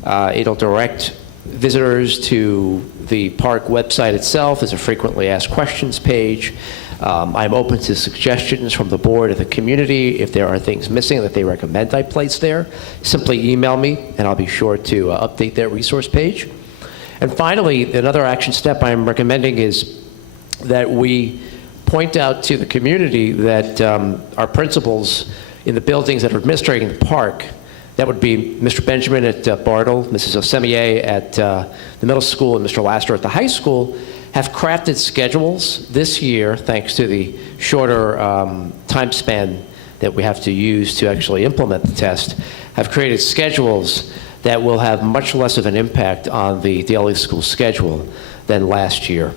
It'll direct visitors to the park website itself. There's a frequently asked questions page. I'm open to suggestions from the board and the community. If there are things missing that they recommend I place there, simply email me and I'll be sure to update that resource page. And finally, another action step I'm recommending is that we point out to the community that our principals in the buildings that are administrating the park, that would be Mr. Benjamin at Bartle, Mrs. Osemier at the middle school, and Mr. Laster at the high school, have crafted schedules this year, thanks to the shorter time span that we have to use to actually implement the test, have created schedules that will have much less of an impact on the daily school schedule than last year.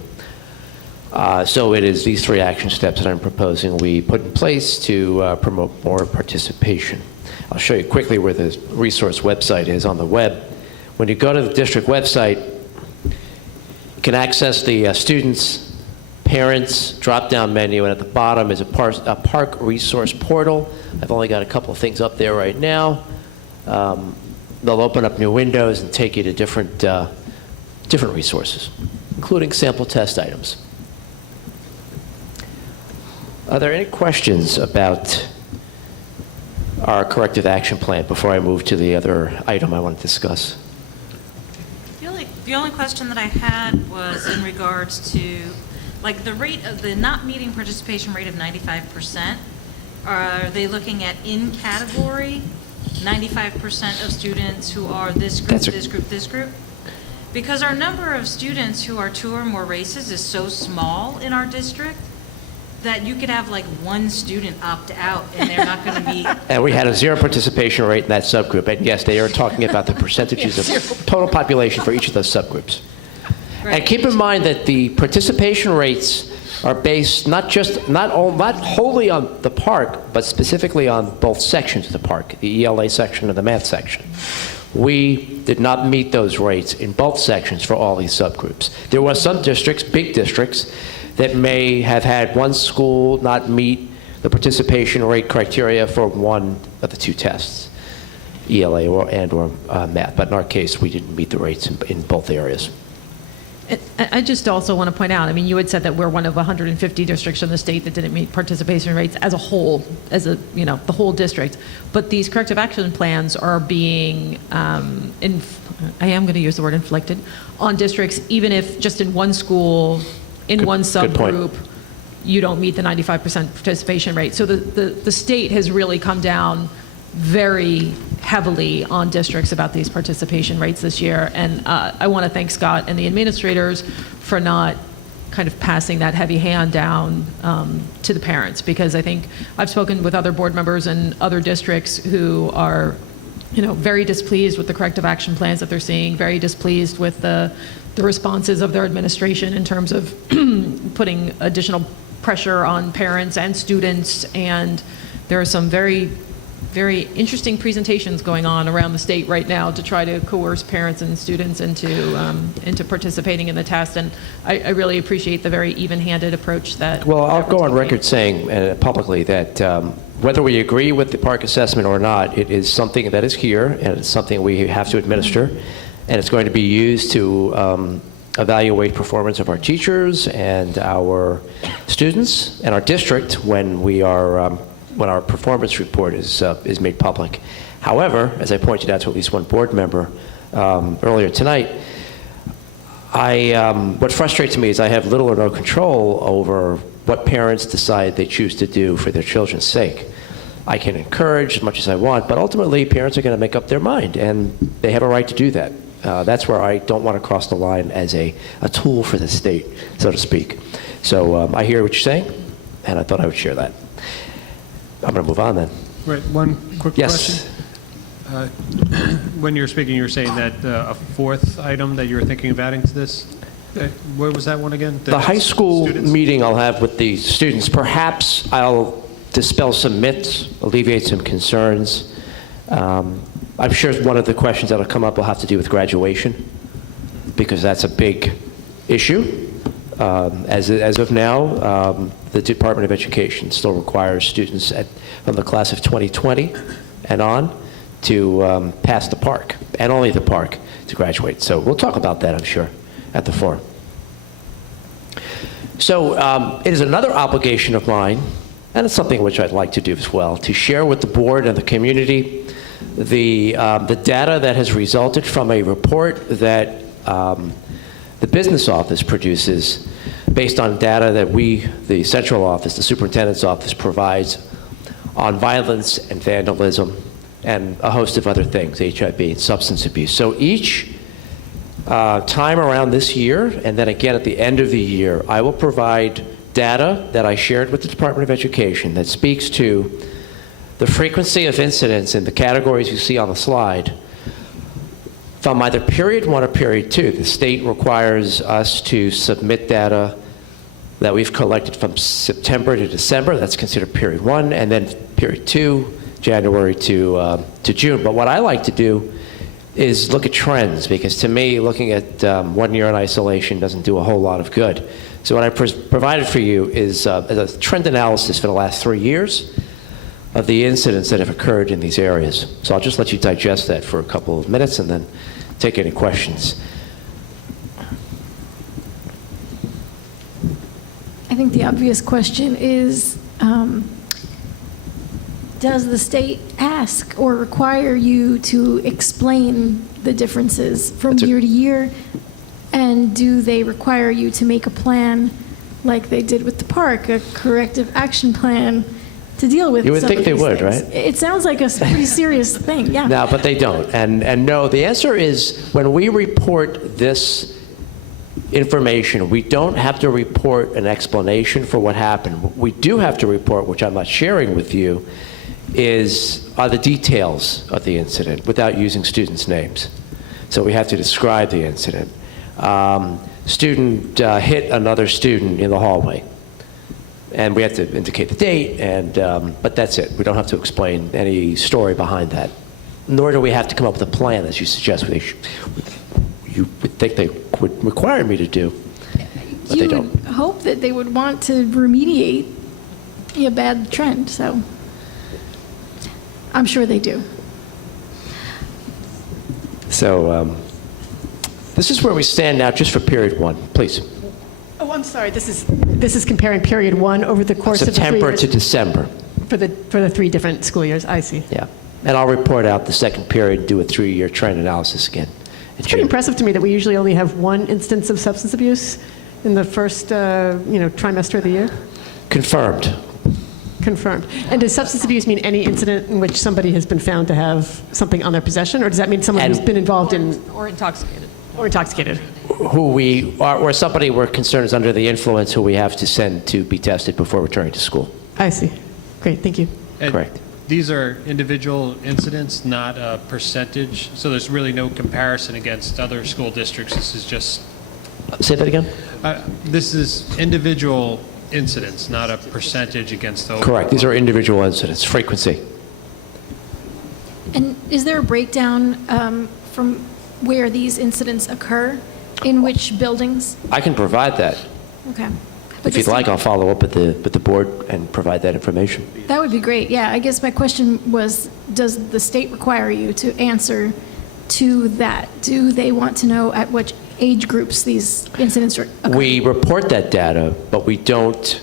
So it is these 3 action steps that I'm proposing we put in place to promote more participation. I'll show you quickly where the resource website is on the web. When you go to the district website, you can access the students, parents drop-down menu, and at the bottom is a park resource portal. I've only got a couple of things up there right now. They'll open up new windows and take you to different resources, including sample test items. Are there any questions about our corrective action plan before I move to the other item I want to discuss? The only question that I had was in regards to, like, the rate of the not meeting participation rate of 95%. Are they looking at in category 95% of students who are this group, this group, this group? Because our number of students who are 2 or more races is so small in our district that you could have like 1 student opt out and they're not going to be. And we had a 0 participation rate in that subgroup. And yes, they are talking about the percentages of total population for each of those subgroups. Right. And keep in mind that the participation rates are based not wholly on the park, but specifically on both sections of the park, the ELA section and the math section. We did not meet those rates in both sections for all these subgroups. There were some districts, big districts, that may have had one school not meet the participation rate criteria for one of the 2 tests, ELA or math. But in our case, we didn't meet the rates in both areas. I just also want to point out, I mean, you had said that we're one of 150 districts in the state that didn't meet participation rates as a whole, the whole district. But these corrective action plans are being, I am going to use the word inflicted, on districts, even if just in one school, in one subgroup, you don't meet the 95% participation rate. So the state has really come down very heavily on districts about these participation rates this year. And I want to thank Scott and the administrators for not kind of passing that heavy hand down to the parents, because I think I've spoken with other board members and other districts who are, very displeased with the corrective action plans that they're seeing, very displeased with the responses of their administration in terms of putting additional pressure on parents and students. And there are some very interesting presentations going on around the state right now to try to coerce parents and students into participating in the test. And I really appreciate the very even-handed approach that. Well, I'll go on record saying publicly that whether we agree with the park assessment or not, it is something that is here, and it's something we have to administer, and it's going to be used to evaluate performance of our teachers and our students and our district when our performance report is made public. However, as I pointed out to at least one board member earlier tonight, what frustrates me is I have little or no control over what parents decide they choose to do for their children's sake. I can encourage as much as I want, but ultimately parents are going to make up their mind, and they have a right to do that. That's where I don't want to cross the line as a tool for the state, so to speak. So I hear what you're saying, and I thought I would share that. I'm going to move on then. Right, one quick Yes. question. When you're speaking, you're saying that a fourth item that you're thinking of adding to this, what was that one again? The high school students? meeting I'll have with the students, perhaps I'll dispel some myths, alleviate some concerns. I'm sure one of the questions that will come up will have to do with graduation, because that's a big issue. As of now, the Department of Education still requires students from the class of 2020 and on to pass the park, and only the park, to graduate. So we'll talk about that, I'm sure, at the forum. So it is another obligation of mine, and it's something which I'd like to do as well, to share with the board and the community the data that has resulted from a report that the business office produces based on data that the central office, the superintendent's office, provides on violence and vandalism and a host of other things, HIV and substance abuse. So each time around this year, and then again at the end of the year, I will provide data that I shared with the Department of Education that speaks to the frequency of incidents in the categories you see on the slide from either period 1 or period 2. The state requires us to submit data that we've collected from September to December. That's considered period 1, and then period 2, January to June. But what I like to do is look at trends, because to me, looking at 1 year in isolation doesn't do a whole lot of good. So what I provided for you is a trend analysis for the last 3 years of the incidents that have occurred in these areas. So I'll just let you digest that for a couple of minutes and then take any questions. I think the obvious question is, does the state ask or require you to explain the differences from year to year? And do they require you to make a plan like they did with the park, a corrective action plan to deal with? You would think they would, things? right? It sounds like a pretty serious thing, yeah. No, but they don't. And no, the answer is when we report this information, we don't have to report an explanation for what happened. What we do have to report, which I'm not sharing with you, are the details of the incident without using students' names. So we have to describe the incident. Student hit another student in the hallway, and we have to indicate the date, but that's it. We don't have to explain any story behind that, nor do we have to come up with a plan, as you suggest. You would think they would require me to do, but they don't. You would hope that they would want to remediate a bad trend, so I'm sure they do. So This is where we stand now, just for period one, please. Oh, I'm sorry, this is comparing period one over the course of the 3 September years. to December. For the 3 different school years, I see. Yeah. And I'll report out the second period, do a 3-year trend analysis again. It's pretty impressive to me that we usually only have 1 instance of substance abuse in the first, trimester of the year. Confirmed. Confirmed. And does substance abuse mean any incident in which somebody has been found to have something on their possession, or does that mean someone who's been involved in... Or intoxicated. Or intoxicated? Who we are, or somebody we're concerned is under the influence who we have to send to be tested before returning to school. I see. Great, thank you. And Correct. These are individual incidents, not a percentage, so there's really no comparison against other school districts. This is just... Say that again? This is individual incidents, not a percentage against the overall. Correct. These are individual incidents, frequency. And is there a breakdown from where these incidents occur? In which buildings? I can provide that. Okay. If you'd like, I'll follow up with the board and provide that information. That would be great. Yeah, I guess my question was, does the state require you to answer to that? Do they want to know at which age groups these incidents occur? We report that data, but we don't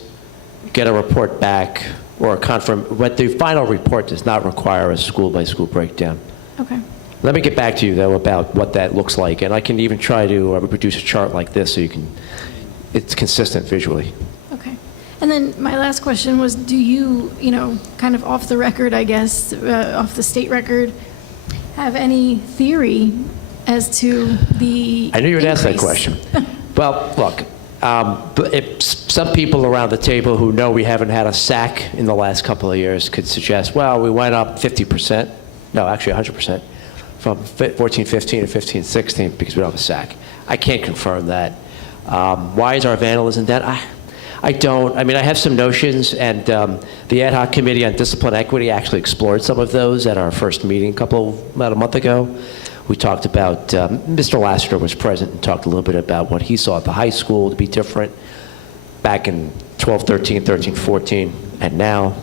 get a report back or but the final report does not require a school-by-school breakdown. Okay. Let me get back to you, though, about what that looks like, and I can even try to reproduce a chart like this so it's consistent visually. Okay. And then my last question was, do you, kind of off the record, I guess, off the state record, have any theory as to the I knew you would ask that increase? question. Well, look, some people around the table who know we haven't had a SAC in the last couple of years could suggest, well, we went up 50%, no, actually 100%, from 14-15 to 15-16 because we don't have a SAC. I can't confirm that. Why is our vandalism down? I don't. I mean, I have some notions, and the ad hoc committee on discipline equity actually explored some of those at our first meeting about a month ago. We talked about, Mr. Lassiter was present and talked a little bit about what he saw at the high school to be different back in 12-13, 13-14, and now.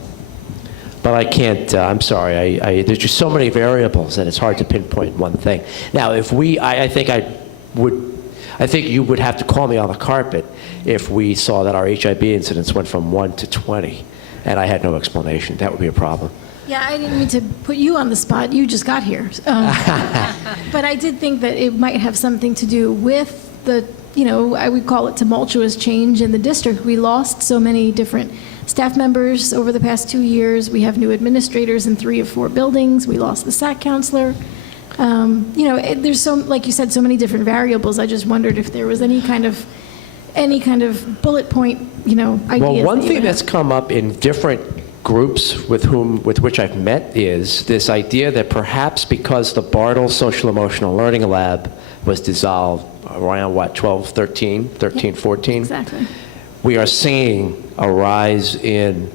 But I can't, I'm sorry, there's just so many variables that it's hard to pinpoint one thing. Now, if I think you would have to call me on the carpet if we saw that our HIB incidents went from 1 to 20, and I had no explanation. That would be a problem. Yeah, I didn't mean to put you on the spot. You just got here. But I did think that it might have something to do with the, I would call it tumultuous change in the district. We lost so many different staff members over the past 2 years. We have new administrators in 3 of 4 buildings. We lost the SAC counselor. There's like you said, so many different variables. I just wondered if there was any kind of bullet point, ideas. Well, one thing that's come up in different groups with which I've met is this idea that perhaps because the Bartle Social Emotional Learning Lab was dissolved around, 13, 14? Exactly. We are seeing a rise in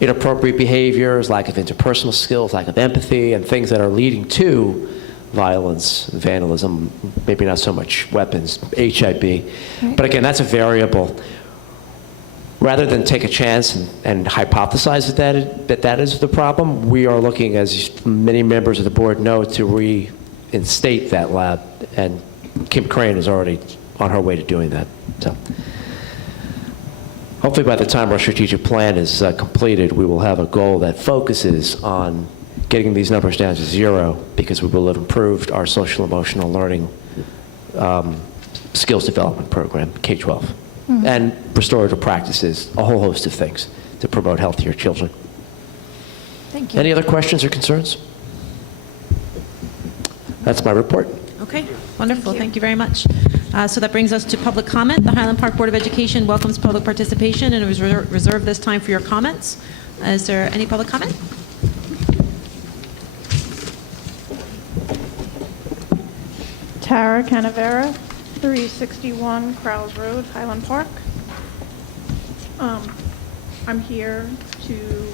inappropriate behaviors, lack of interpersonal skills, lack of empathy, and things that are leading to violence, vandalism, maybe not so much weapons, HIB. Right. But again, that's a variable. Rather than take a chance and hypothesize that is the problem, we are looking, as many members of the board know, to reinstate that lab, and Kim Crane is already on her way to doing that. So hopefully by the time our strategic plan is completed, we will have a goal that focuses on getting these numbers down to 0, because we will have improved our social emotional learning skills development program, K-12, and restorative practices, a whole host of things to promote healthier children. Thank you. Any other questions or concerns? That's my report. Okay, wonderful. Thank you very much. So that brings us to public comment. The Highland Park Board of Education welcomes public participation and has reserved this time for your comments. Is there any public comment? Tara Canavera, 361 Crowes Road, Highland Park. I'm here to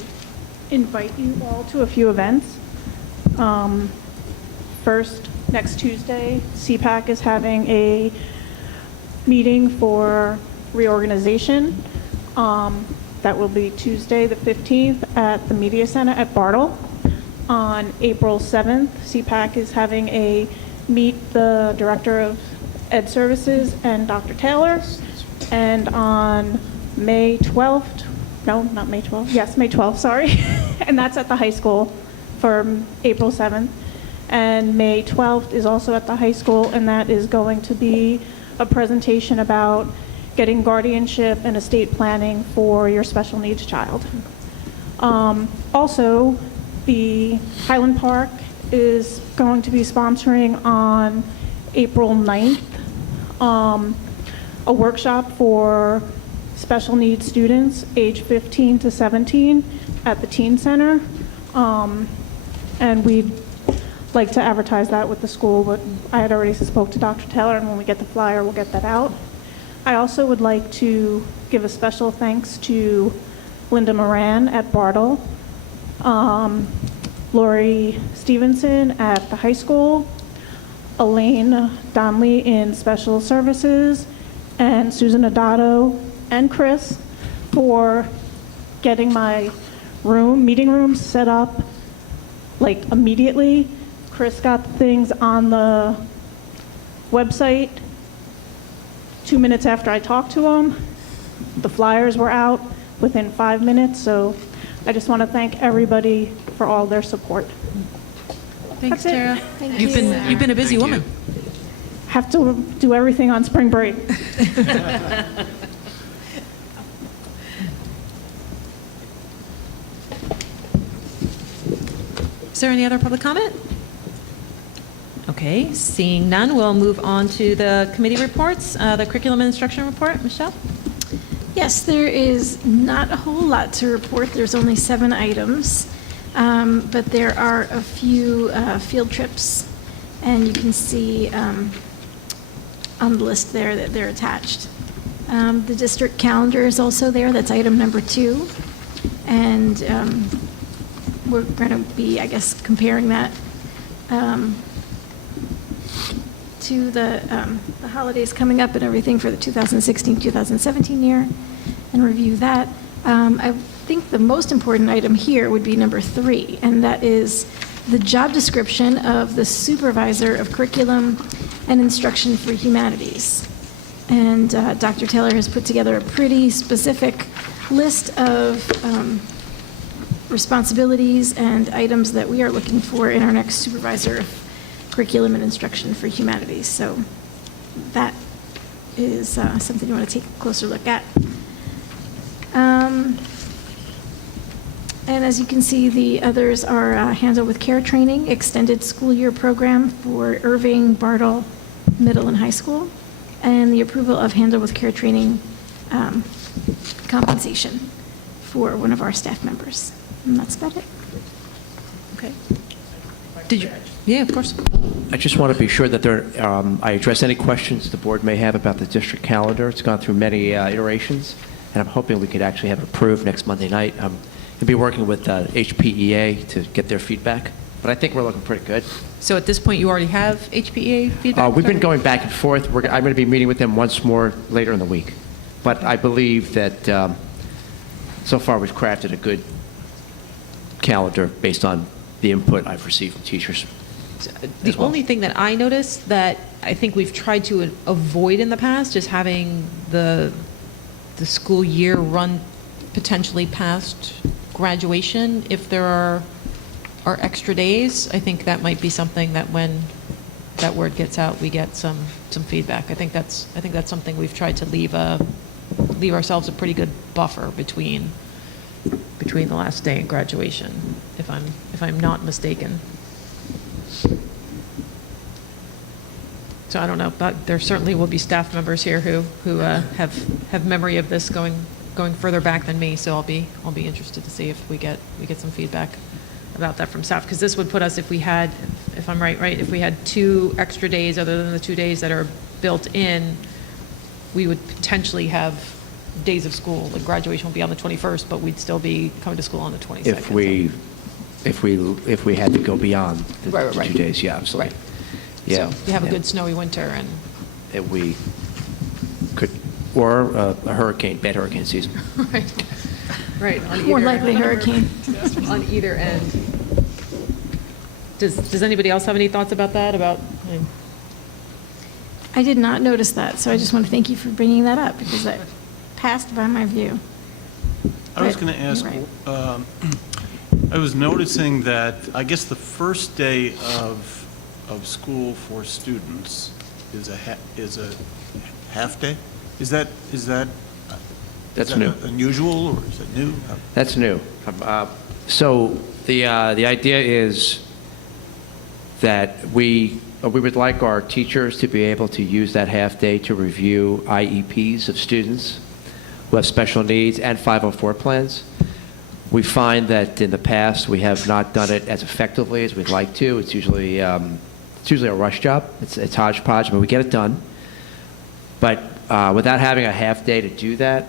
invite you all to a few events. First, next Tuesday, CPAC is having a meeting for reorganization. That will be Tuesday the 15th at the Media Center at Bartle. On April 7th, CPAC is having a Meet the Director of Ed Services and Dr. Taylor. And on May 12th, no, not May 12th, yes, May 12th, sorry. And that's at the high school for April 7th. And May 12th is also at the high school, and that is going to be a presentation about getting guardianship and estate planning for your special needs child. Also, the Highland Park is going to be sponsoring on April 9th a workshop for special needs students age 15 to 17 at the Teen Center. And we'd like to advertise that with the school, but I had already spoke to Dr. Taylor, and when we get the flyer, we'll get that out. I also would like to give a special thanks to Linda Moran at Bartle, Lori Stevenson at the high school, Elaine Donnelly in special services, and Susan Adato and Chris for getting my meeting room set up like immediately. Chris got the things on the website 2 minutes after I talked to him. The flyers were out within 5 minutes, so I just want to thank everybody for all their support. Thanks, That's it. Tara. Thank You've been a busy woman. Have to do everything on spring break. Is there any other public comment? Okay, seeing none, we'll move on to the committee reports. The curriculum and instruction report, Michelle? Yes, there is not a whole lot to report. There's only 7 items, but there are a few field trips, and you can see on the list there that they're attached. The district calendar is also there. That's item number 2, and we're going to be, I guess, comparing that to the holidays coming up and everything for the 2016-2017 year, and review that. I think the most important item here would be number 3, and that is the job description of the supervisor of curriculum and instruction for humanities. And Dr. Taylor has put together a pretty specific list of responsibilities and items that we are looking for in our next supervisor of curriculum and instruction for humanities. So that is something you want to take a closer look at. And as you can see, the others are Handle with Care training, extended school year program for Irving, Bartle, middle and high school, and the approval of Handle with Care training compensation for one of our staff members. And that's about it. Okay. Did you? Yeah, of course. I just want to be sure that I address any questions the board may have about the district calendar. It's gone through many iterations, and I'm hoping we could actually have it approved next Monday night. I'm going to be working with HPEA to get their feedback, but I think we're looking pretty good. So at this point, you already have HPEA feedback? We've been going back and forth. I'm going to be meeting with them once more later in the week. But I believe that so far we've crafted a good calendar based on the input I've received from teachers. The only thing that I noticed that I think we've tried to avoid in the past is having the school year run potentially past graduation. If there are extra days, I think that might be something that when that word gets out, we get some feedback. I think that's something we've tried to leave ourselves a pretty good buffer between the last day and graduation, if I'm not mistaken. So I don't know, but there certainly will be staff members here who have memory of this going further back than me. So I'll be interested to see if we get some feedback about that from staff, because this would put us, if I'm right, if we had 2 extra days other than the 2 days that are built in, we would potentially have days of school. Like graduation will be on the 21st, but we'd still be coming to school on the 22nd. If we had to go beyond the Right. 2 days, yeah, absolutely. Right. Yeah. So you have a good snowy winter, and That we could, or a bad hurricane season. right. On More either- likely hurricane. on either end. Does anybody else have any thoughts about that? I did not notice that, so I just want to thank you for bringing that up, because that passed by my view. I was But going to ask, you're right. I was noticing that, I guess the first day of school for students is a half day? Is that That's new. unusual, or is it new? That's new. So the idea is that we would like our teachers to be able to use that half day to review IEPs of students who have special needs and 504 plans. We find that in the past we have not done it as effectively as we'd like to. It's usually a rush job. It's hodgepodge. I mean, we get it done, but without having a half day to do that,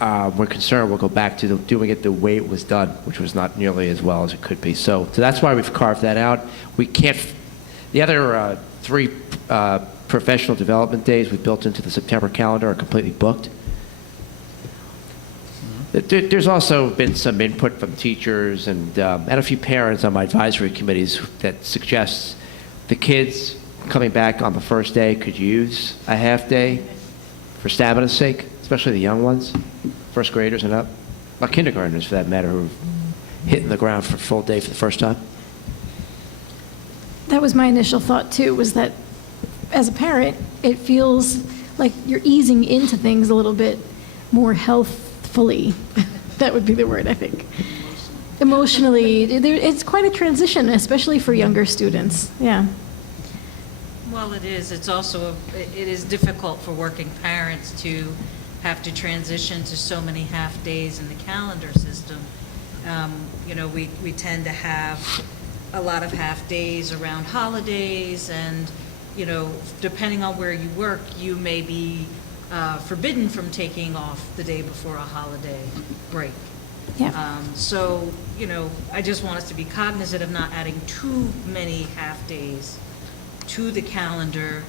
we're concerned we'll go back to doing it the way it was done, which was not nearly as well as it could be. So that's why we've carved that out. We can't. The other 3 professional development days we built into the September calendar are completely booked. There's also been some input from teachers and a few parents on my advisory committees that suggests the kids coming back on the first day could use a half day for stamina's sake, especially the young ones, first graders and up, or kindergartners for that matter, who are hitting the ground for a full day for the first time. That was my initial thought, too, was that as a parent, it feels like you're easing into things a little bit more healthfully. That would be the word, I think. Emotionally, it's quite a transition, especially for younger students. Yeah. Well, it is. It's also, it is difficult for working parents to have to transition to so many half days in the calendar system. You know, we tend to have a lot of half days around holidays, and, you know, depending on where you work, you may be forbidden from taking off the day before a holiday break. Yeah. So, you know, I just want us to be cognizant of not adding too many half days to the calendar,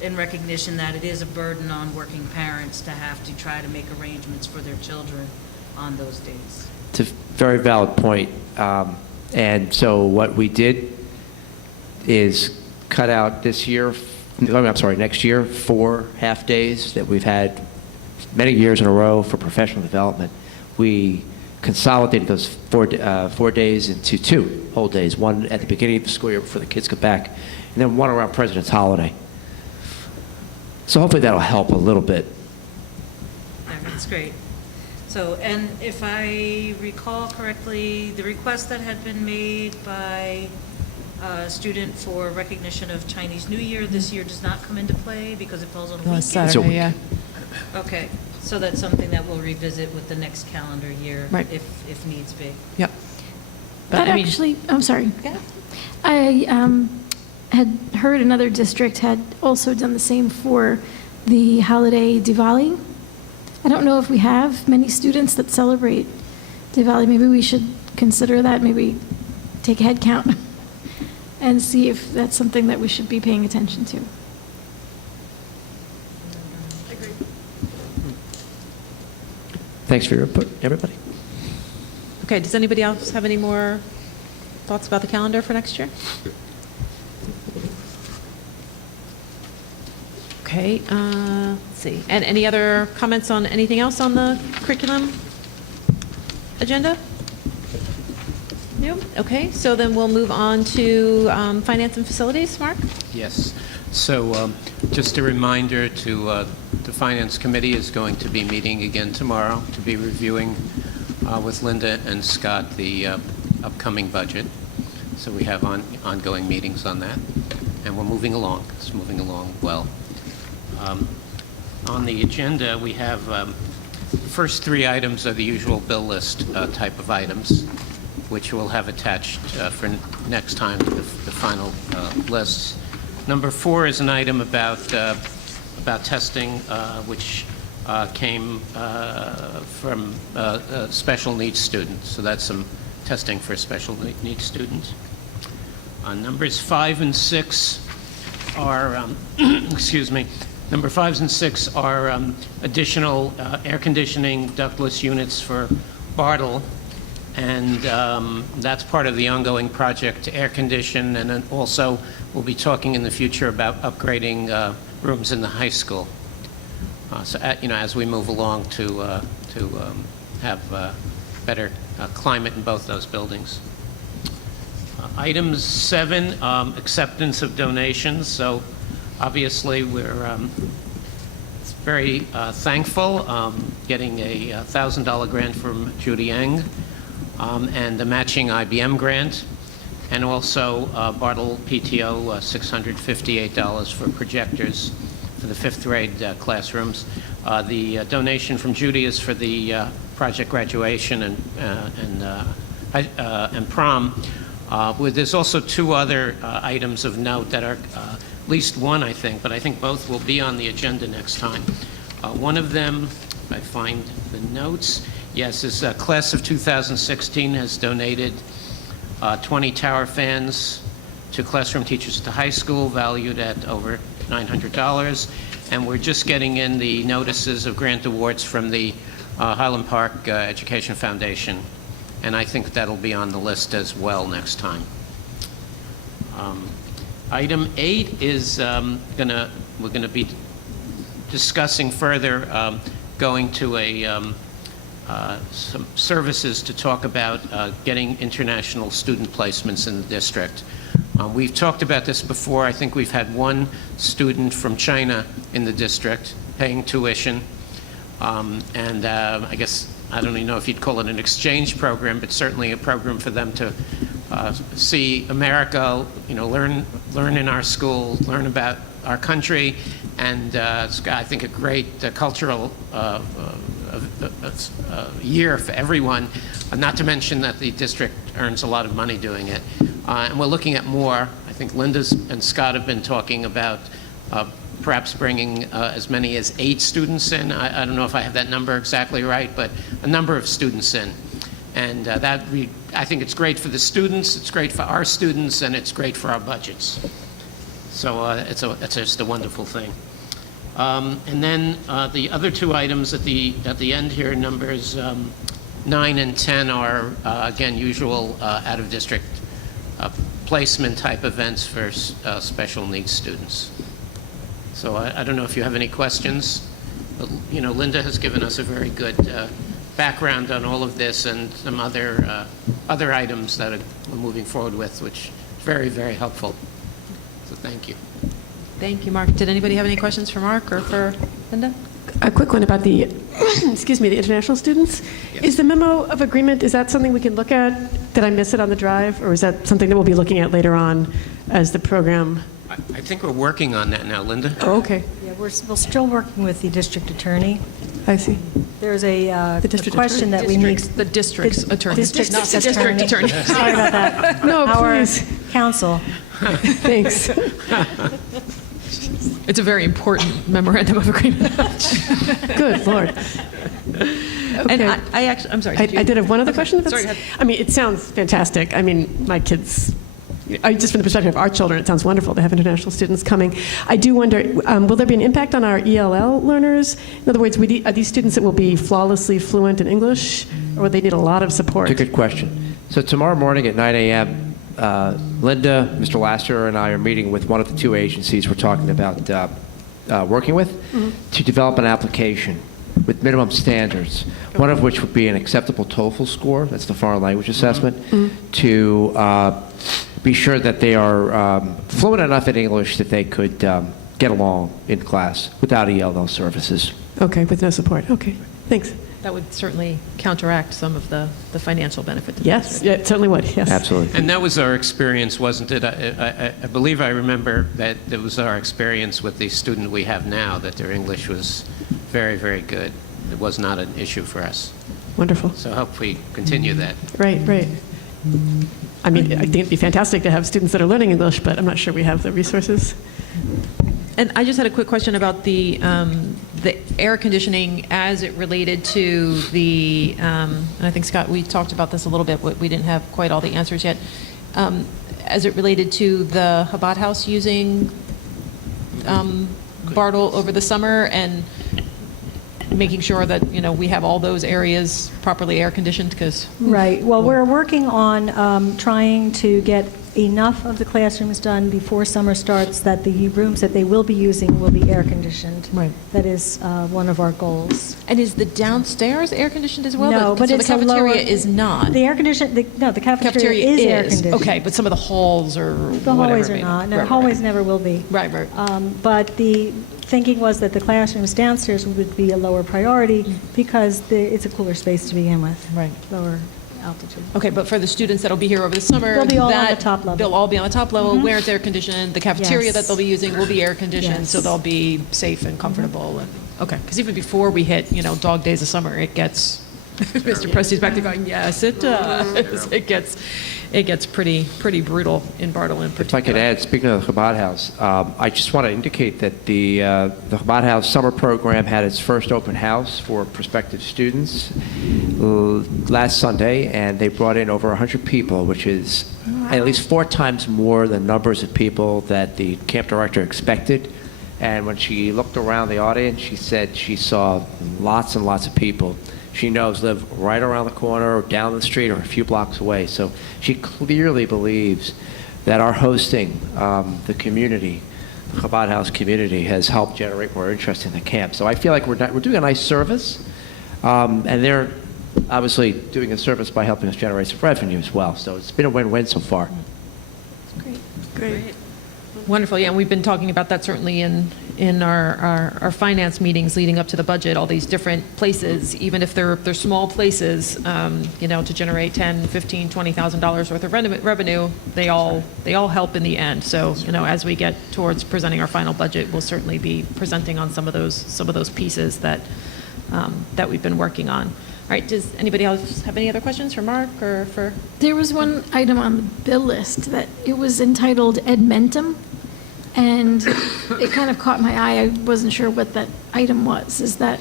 in recognition that it is a burden on working parents to have to try to make arrangements for their children on those days. It's a very valid point. And so what we did is cut out this year, next year, 4 half days that we've had many years in a row for professional development. We consolidated those 4 days into 2 whole days, one at the beginning of the school year before the kids come back, and then one around President's holiday. So hopefully that'll help a little bit. That's great. So, and if I recall correctly, the request that had been made by a student for recognition of Chinese New Year this year does not come into play because it falls on a weekend? Saturday, yeah. Okay, so that's something that we'll revisit with the next calendar year, Right. if needs be. Yep. That actually, I'm sorry. I had heard another district had also done the same for the holiday Diwali. I don't know if we have many students that celebrate Diwali. Maybe we should consider that, maybe take a head count and see if that's something that we should be paying attention to. Thanks for your input, everybody. Okay, does anybody else have any more thoughts about the calendar for next year? Okay, let's see. And any other comments on anything else on the curriculum agenda? No? Okay, so then we'll move on to finance and facilities. Mark? Yes. So just a reminder to the Finance Committee is going to be meeting again tomorrow to be reviewing with Linda and Scott the upcoming budget. So we have ongoing meetings on that. And we're moving along. It's moving along well. On the agenda, we have the first 3 items are the usual bill list type of items, which we'll have attached for next time to the final lists. Number 4 is an item about testing, which came from special needs students. So that's some testing for special needs students. Numbers 5 and 6 are, excuse me, number 5 and 6 are additional air conditioning ductless units for Bartle And that's part of the ongoing project to air condition, and then also we'll be talking in the future about upgrading rooms in the high school. As we move along to have better climate in both those buildings. Item 7, acceptance of donations. So obviously we're very thankful getting a $1,000 grant from Judy Eng and the matching IBM grant, and also Bartle PTO $658 for projectors for the 5th grade classrooms. The donation from Judy is for the project graduation and prom. There's also 2 other items of note that are, at least one I think, but I think both will be on the agenda next time. One of them, if I find the notes, yes, is class of 2016 has donated 20 tower fans to classroom teachers at the high school, valued at over $900. And we're just getting in the notices of grant awards from the Highland Park Education Foundation. And I think that'll be on the list as well next time. Item 8 is we're gonna be discussing further going to some services to talk about getting international student placements in the district. We've talked about this before. I think we've had 1 student from China in the district paying tuition. And I guess, I don't even know if you'd call it an exchange program, but certainly a program for them to see America, learn in our school, learn about our country, and it's, I think, a great cultural year for everyone, not to mention that the district earns a lot of money doing it. And we're looking at more. I think Linda and Scott have been talking about perhaps bringing as many as 8 students in. I don't know if I have that number exactly right, but a number of students in. And I think it's great for the students, it's great for our students, and it's great for our budgets. So it's just a wonderful thing. And then the other 2 items at the end here, numbers 9 and 10, are again usual out-of-district placement type events for special needs students. So I don't know if you have any questions, but Linda has given us a very good background on all of this and some other items that we're moving forward with, which is very, very helpful. So thank you. Thank you, Mark. Did anybody have any questions for Mark or for Linda? A quick one about the, excuse me, the international students. Yes. Is the memo of agreement, is that something we can look at? Did I miss it on the drive? Or is that something that we'll be looking at later on as the program? I think we're working on that now, Linda. Oh, okay. Yeah, we're still working with the district attorney. I see. There's a district question that we need. The district's attorney. District Not the district attorney. Sorry about that. No, Our please. counsel. Thanks. It's a very important memorandum of agreement. Good Lord. And Okay. I actually, I'm sorry. I did have one other question. Sorry, go ahead. I mean, it sounds fantastic. I mean, my kids, just from the perspective of our children, it sounds wonderful to have international students coming. I do wonder, will there be an impact on our ELL learners? In other words, are these students that will be flawlessly fluent in English, or would they need a lot of support? It's a good question. So tomorrow morning at 9 a.m., Linda, Mr. Lasser, and I are meeting with one of the 2 agencies we're talking about working with to develop an application with minimum standards, one of which would be an acceptable TOEFL score, that's the foreign language assessment, to be sure that they are fluent enough in English that they could get along in class without ELL services. Okay, with no support. Okay, thanks. That would certainly counteract some of the financial benefit. Yes, yeah, it certainly would, yes. Absolutely. And that was our experience, wasn't it? I believe I remember that it was our experience with the student we have now, that their English was very, very good. It was not an issue for us. Wonderful. So I hope we continue that. Right, right. I mean, I think it'd be fantastic to have students that are learning English, but I'm not sure we have the resources. And I just had a quick question about the air conditioning as it related to the, and I think, Scott, we talked about this a little bit, but we didn't have quite all the answers yet, as it related to the Chabad House using Bartle over the summer, and making sure that, we have all those areas properly air conditioned, because. Right. Well, we're working on trying to get enough of the classrooms done before summer starts that the rooms that they will be using will be air conditioned. Right. That is one of our goals. And is the downstairs air conditioned as well? No, but so it's the a cafeteria lower- is not. The air condition, the cafeteria is air conditioned. Okay, but some of the halls or The hallways are not. No, Right, hallways right. never will be. Right, right. But the thinking was that the classrooms downstairs would be a lower priority because it's a cooler space to begin with. Right. Lower altitude. Okay, but for the students that'll be here over the summer, They'll be all on the top level. They'll all be on the top level, where it's air conditioned. The cafeteria Yes. that they'll be using will be air conditioned, so Yes. they'll be safe and comfortable. And okay, because even before we hit, dog days of summer, it gets. Mr. Presti's back there going, yes, it does. It gets pretty brutal in Bartle in particular. If I could add, speaking of the Chabad House, I just want to indicate that the Chabad House summer program had its first open house for prospective students last Sunday, and they brought in over 100 people, which is at least 4 times more than numbers of people that the camp director expected. And when she looked around the audience, she said she saw lots and lots of people she knows live right around the corner or down the street or a few blocks away. So she clearly believes that our hosting, the community, the Chabad House community, has helped generate more interest in the camp. So I feel like we're doing a nice service, and they're obviously doing a service by helping us generate some revenue as well. So it's been a win-win so far. Great. Wonderful, yeah, and we've been talking about that certainly in our finance meetings leading up to the budget, all these different places, even if they're small places, to generate $10,000, $15,000, $20,000 worth of revenue, they all help in the end. So, as we get towards presenting our final budget, we'll certainly be presenting on some of those pieces that we've been working on. All right, does anybody else have any other questions for Mark or for? There was one item on the bill list that it was entitled Edmentum, and it kind of caught my eye. I wasn't sure what that item was. Is that?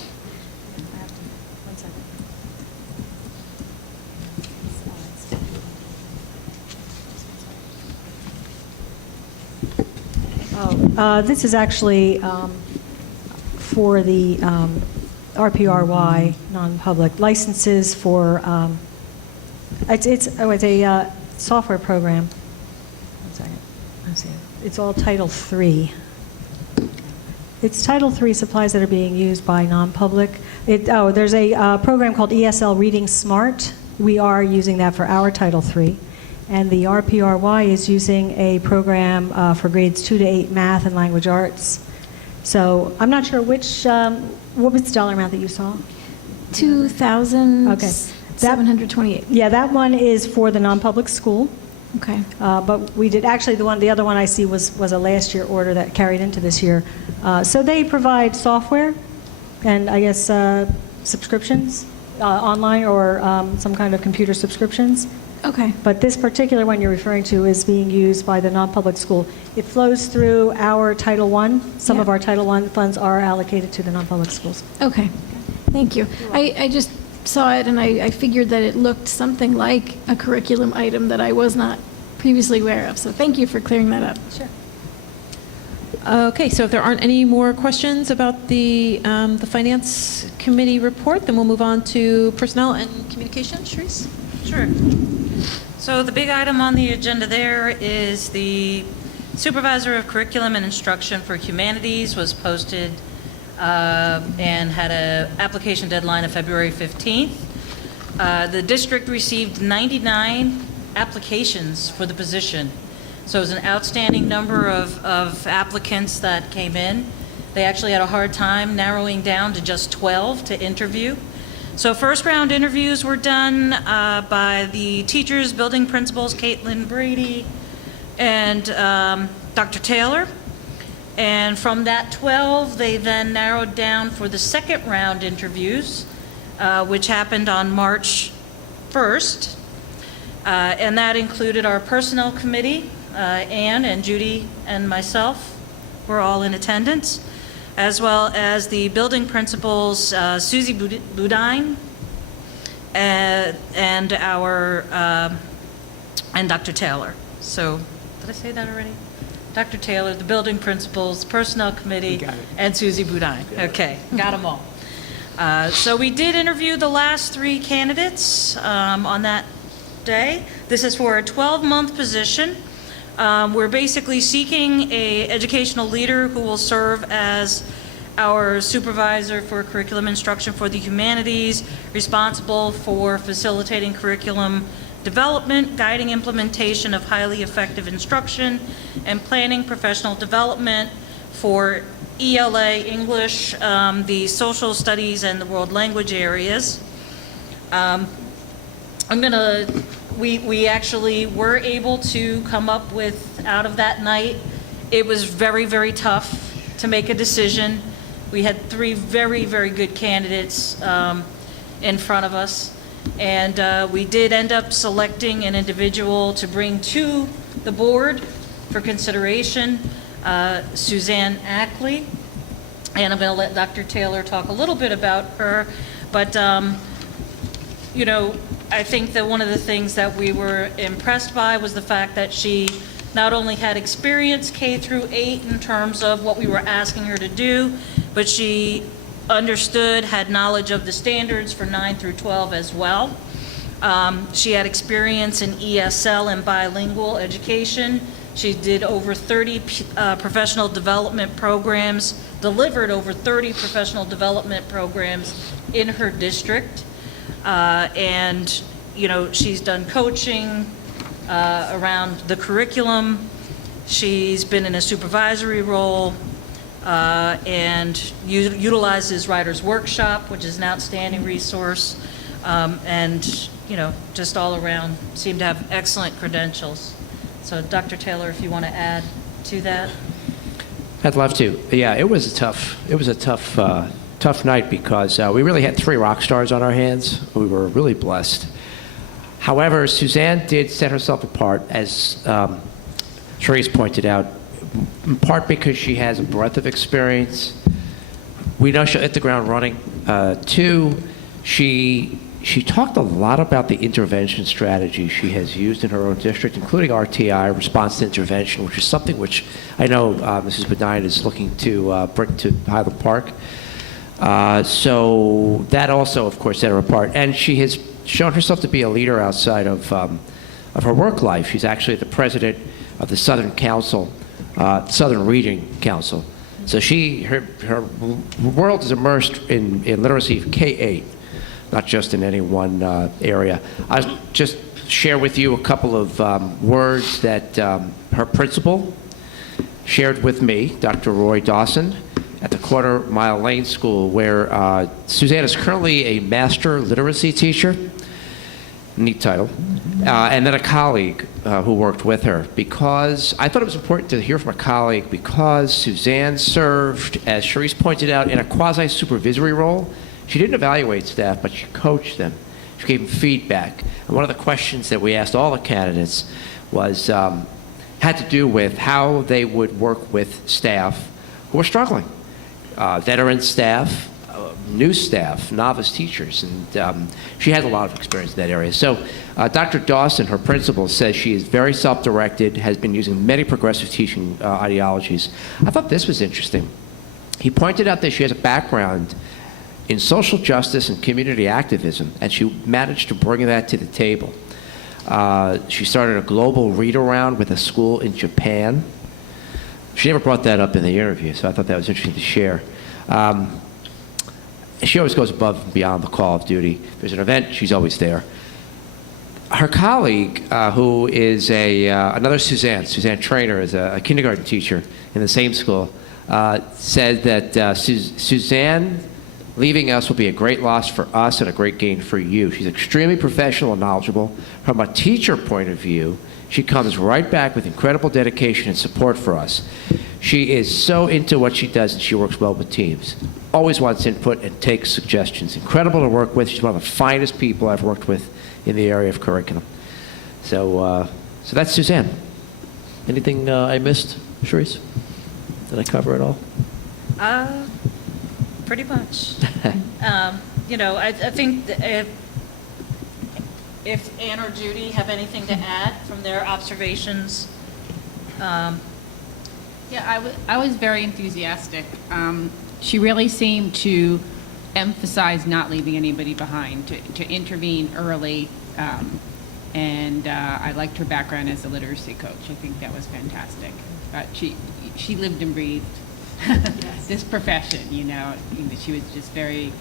This is actually for the RPRY, non-public licenses for, it's a software program. 1 second. Let's see. It's all Title III. It's Title III supplies that are being used by non-public. There's a program called ESL Reading Smart. We are using that for our Title III. And the RPRY is using a program for grades 2 to 8 math and language arts. So I'm not sure which, what was the dollar amount that you saw? 2,728. Yeah, that one is for the non-public school. Okay. But we did, actually, the other one I see was a last year order that carried into this year. So they provide software and I guess subscriptions, online or some kind of computer subscriptions. Okay. But this particular one you're referring to is being used by the non-public school. It flows through our Title I. Some of our Title I funds are allocated to the non-public schools. Okay. Thank you. I just saw it and I figured that it looked something like a curriculum item that I was not previously aware of. So thank you for clearing that up. Sure. Okay, so if there aren't any more questions about the Finance Committee report, then we'll move on to Personnel and Communications. Sharice? Sure. So the big item on the agenda there is the Supervisor of Curriculum and Instruction for Humanities was posted and had an application deadline of February 15th. The district received 99 applications for the position. So it was an outstanding number of applicants that came in. They actually had a hard time narrowing down to just 12 to interview. So first round interviews were done by the teachers, building principals, Caitlin Brady, and Dr. Taylor. And from that 12, they then narrowed down for the second round interviews, which happened on March 1st. And that included our personnel committee, Ann and Judy and myself were all in attendance, as well as the building principals, Susie Budine, and Dr. Taylor. So, did I say that already? Dr. Taylor, the building principals, personnel committee, and Susie Budine. Okay, got them all. So we did interview the last 3 candidates on that day. This is for a 12-month position. We're basically seeking an educational leader who will serve as our supervisor for curriculum instruction for the humanities, responsible for facilitating curriculum development, guiding implementation of highly effective instruction, and planning professional development for ELA, English, the social studies, and the world language areas. We actually were able to come up with, out of that night, it was very, very tough to make a decision. We had 3 very, very good candidates in front of us. And we did end up selecting an individual to bring to the board for consideration, Suzanne Ackley. And I'm going to let Dr. Taylor talk a little bit about her. But, you know, I think that one of the things that we were impressed by was the fact that she not only had experience K through 8 in terms of what we were asking her to do, but she understood, had knowledge of the standards for 9 through 12 as well. She had experience in ESL and bilingual education. She did over 30 professional development programs, delivered over 30 professional development programs in her district. And, you know, she's done coaching around the curriculum. She's been in a supervisory role and utilizes Writer's Workshop, which is an outstanding resource. And, you know, just all around seem to have excellent credentials. So, Dr. Taylor, if you want to add to that. I'd love to. Yeah, it was a tough night because we really had 3 rock stars on our hands. We were really blessed. However, Suzanne did set herself apart, as Charisse pointed out, in part because she has a breadth of experience. We know she'll hit the ground running. 2, she talked a lot about the intervention strategy she has used in her own district, including RTI, response to intervention, which is something which I know Mrs. Bedine is looking to bring to Highland Park. So that also, of course, set her apart. And she has shown herself to be a leader outside of her work life. She's actually the president of the Southern Council, Southern Region Council. So her world is immersed in literacy of K-8, not just in any one area. I'll just share with you a couple of words that her principal shared with me, Dr. Roy Dawson, at the Quarter Mile Lane School, where Suzanne is currently a master literacy teacher, neat title, and then a colleague who worked with her, because I thought it was important to hear from a colleague because Suzanne served, as Charisse pointed out, in a quasi-supervisory role. She didn't evaluate staff, but she coached them. She gave them feedback. And one of the questions that we asked all the candidates was, had to do with how they would work with staff who were struggling. Veteran staff, new staff, novice teachers, and she had a lot of experience in that area. So Dr. Dawson, her principal, says she is very self-directed, has been using many progressive teaching ideologies. I thought this was interesting. He pointed out that she has a background in social justice and community activism, and she managed to bring that to the table. She started a global read-around with a school in Japan. She never brought that up in the interview, so I thought that was interesting to share. She always goes above and beyond the call of duty. If there's an event, she's always there. Her colleague, who is another Suzanne Trainer, is a kindergarten teacher in the same school, said that Suzanne leaving us will be a great loss for us and a great gain for you. She's extremely professional and knowledgeable. From a teacher point of view, she comes right back with incredible dedication and support for us. She is so into what she does, and she works well with teams. Always wants input and takes suggestions. Incredible to work with. She's one of the finest people I've worked with in the area of curriculum. So that's Suzanne. Anything I missed, Charisse? Did I cover it all? Pretty much. You know, I think if Ann or Judy have anything to add from their observations. Yeah, I was very enthusiastic. She really seemed to emphasized not leaving anybody behind, to intervene early. And I liked her background as a literacy coach. I think that was fantastic. She lived and breathed this profession, you know. She was just very,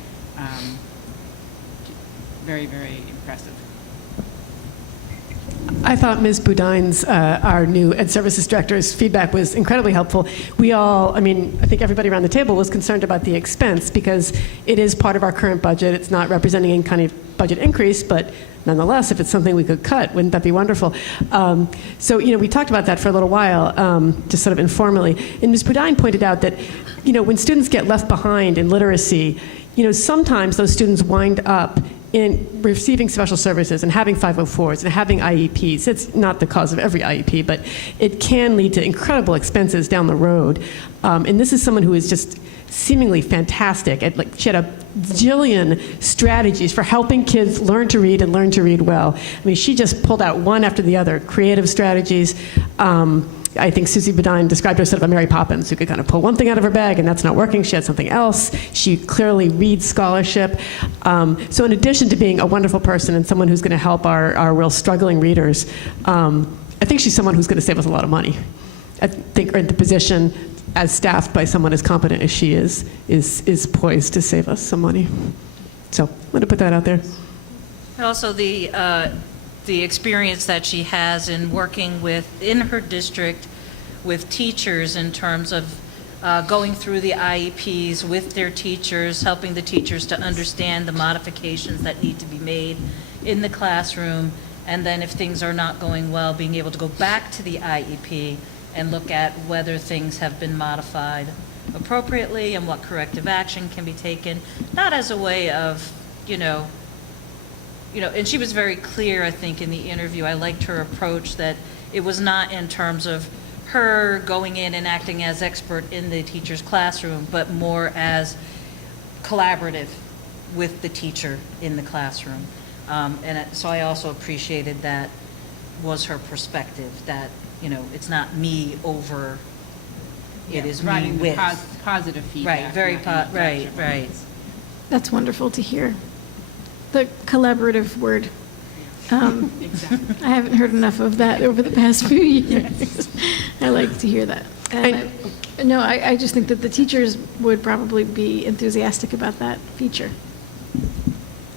very, very impressive. I thought Ms. Boudine's, our new Ed Services Director's feedback was incredibly helpful. We all, I mean, I think everybody around the table was concerned about the expense because it is part of our current budget. It's not representing any kind of budget increase, but nonetheless, if it's something we could cut, wouldn't that be wonderful? So, you know, we talked about that for a little while, just sort of informally. And Ms. Boudine pointed out that, you know, when students get left behind in literacy, you know, sometimes those students wind up in receiving special services and having 504s and having IEPs. It's not the cause of every IEP, but it can lead to incredible expenses down the road. And this is someone who is just seemingly fantastic at, like, she had a jillion strategies for helping kids learn to read and learn to read well. I mean, she just pulled out one after the other, creative strategies. I think Susie Bodine described her sort of a Mary Poppins who could kind of pull one thing out of her bag and that's not working. She had something else. She clearly reads scholarship. So in addition to being a wonderful person and someone who's going to help our real struggling readers, I think she's someone who's going to save us a lot of money. I think the position as staffed by someone as competent as she is poised to save us some money. So I'm going to put that out there. And also the experience that she has in working in her district with teachers in terms of going through the IEPs with their teachers, helping the teachers to understand the modifications that need to be made in the classroom, and then if things are not going well, being able to go back to the IEP and look at whether things have been modified appropriately and what corrective action can be taken, not as a way of, and she was very clear, I think, in the interview. I liked her approach that it was not in terms of her going in and acting as expert in the teacher's classroom, but more as collaborative with the teacher in the classroom. So I also appreciated that was her perspective, that, it's not me over, it is me with. Positive feedback. Right, very, right. That's wonderful to hear. The collaborative word. Exactly. I haven't heard enough of that over the past few years. I like to hear that. And I just think that the teachers would probably be enthusiastic about that feature.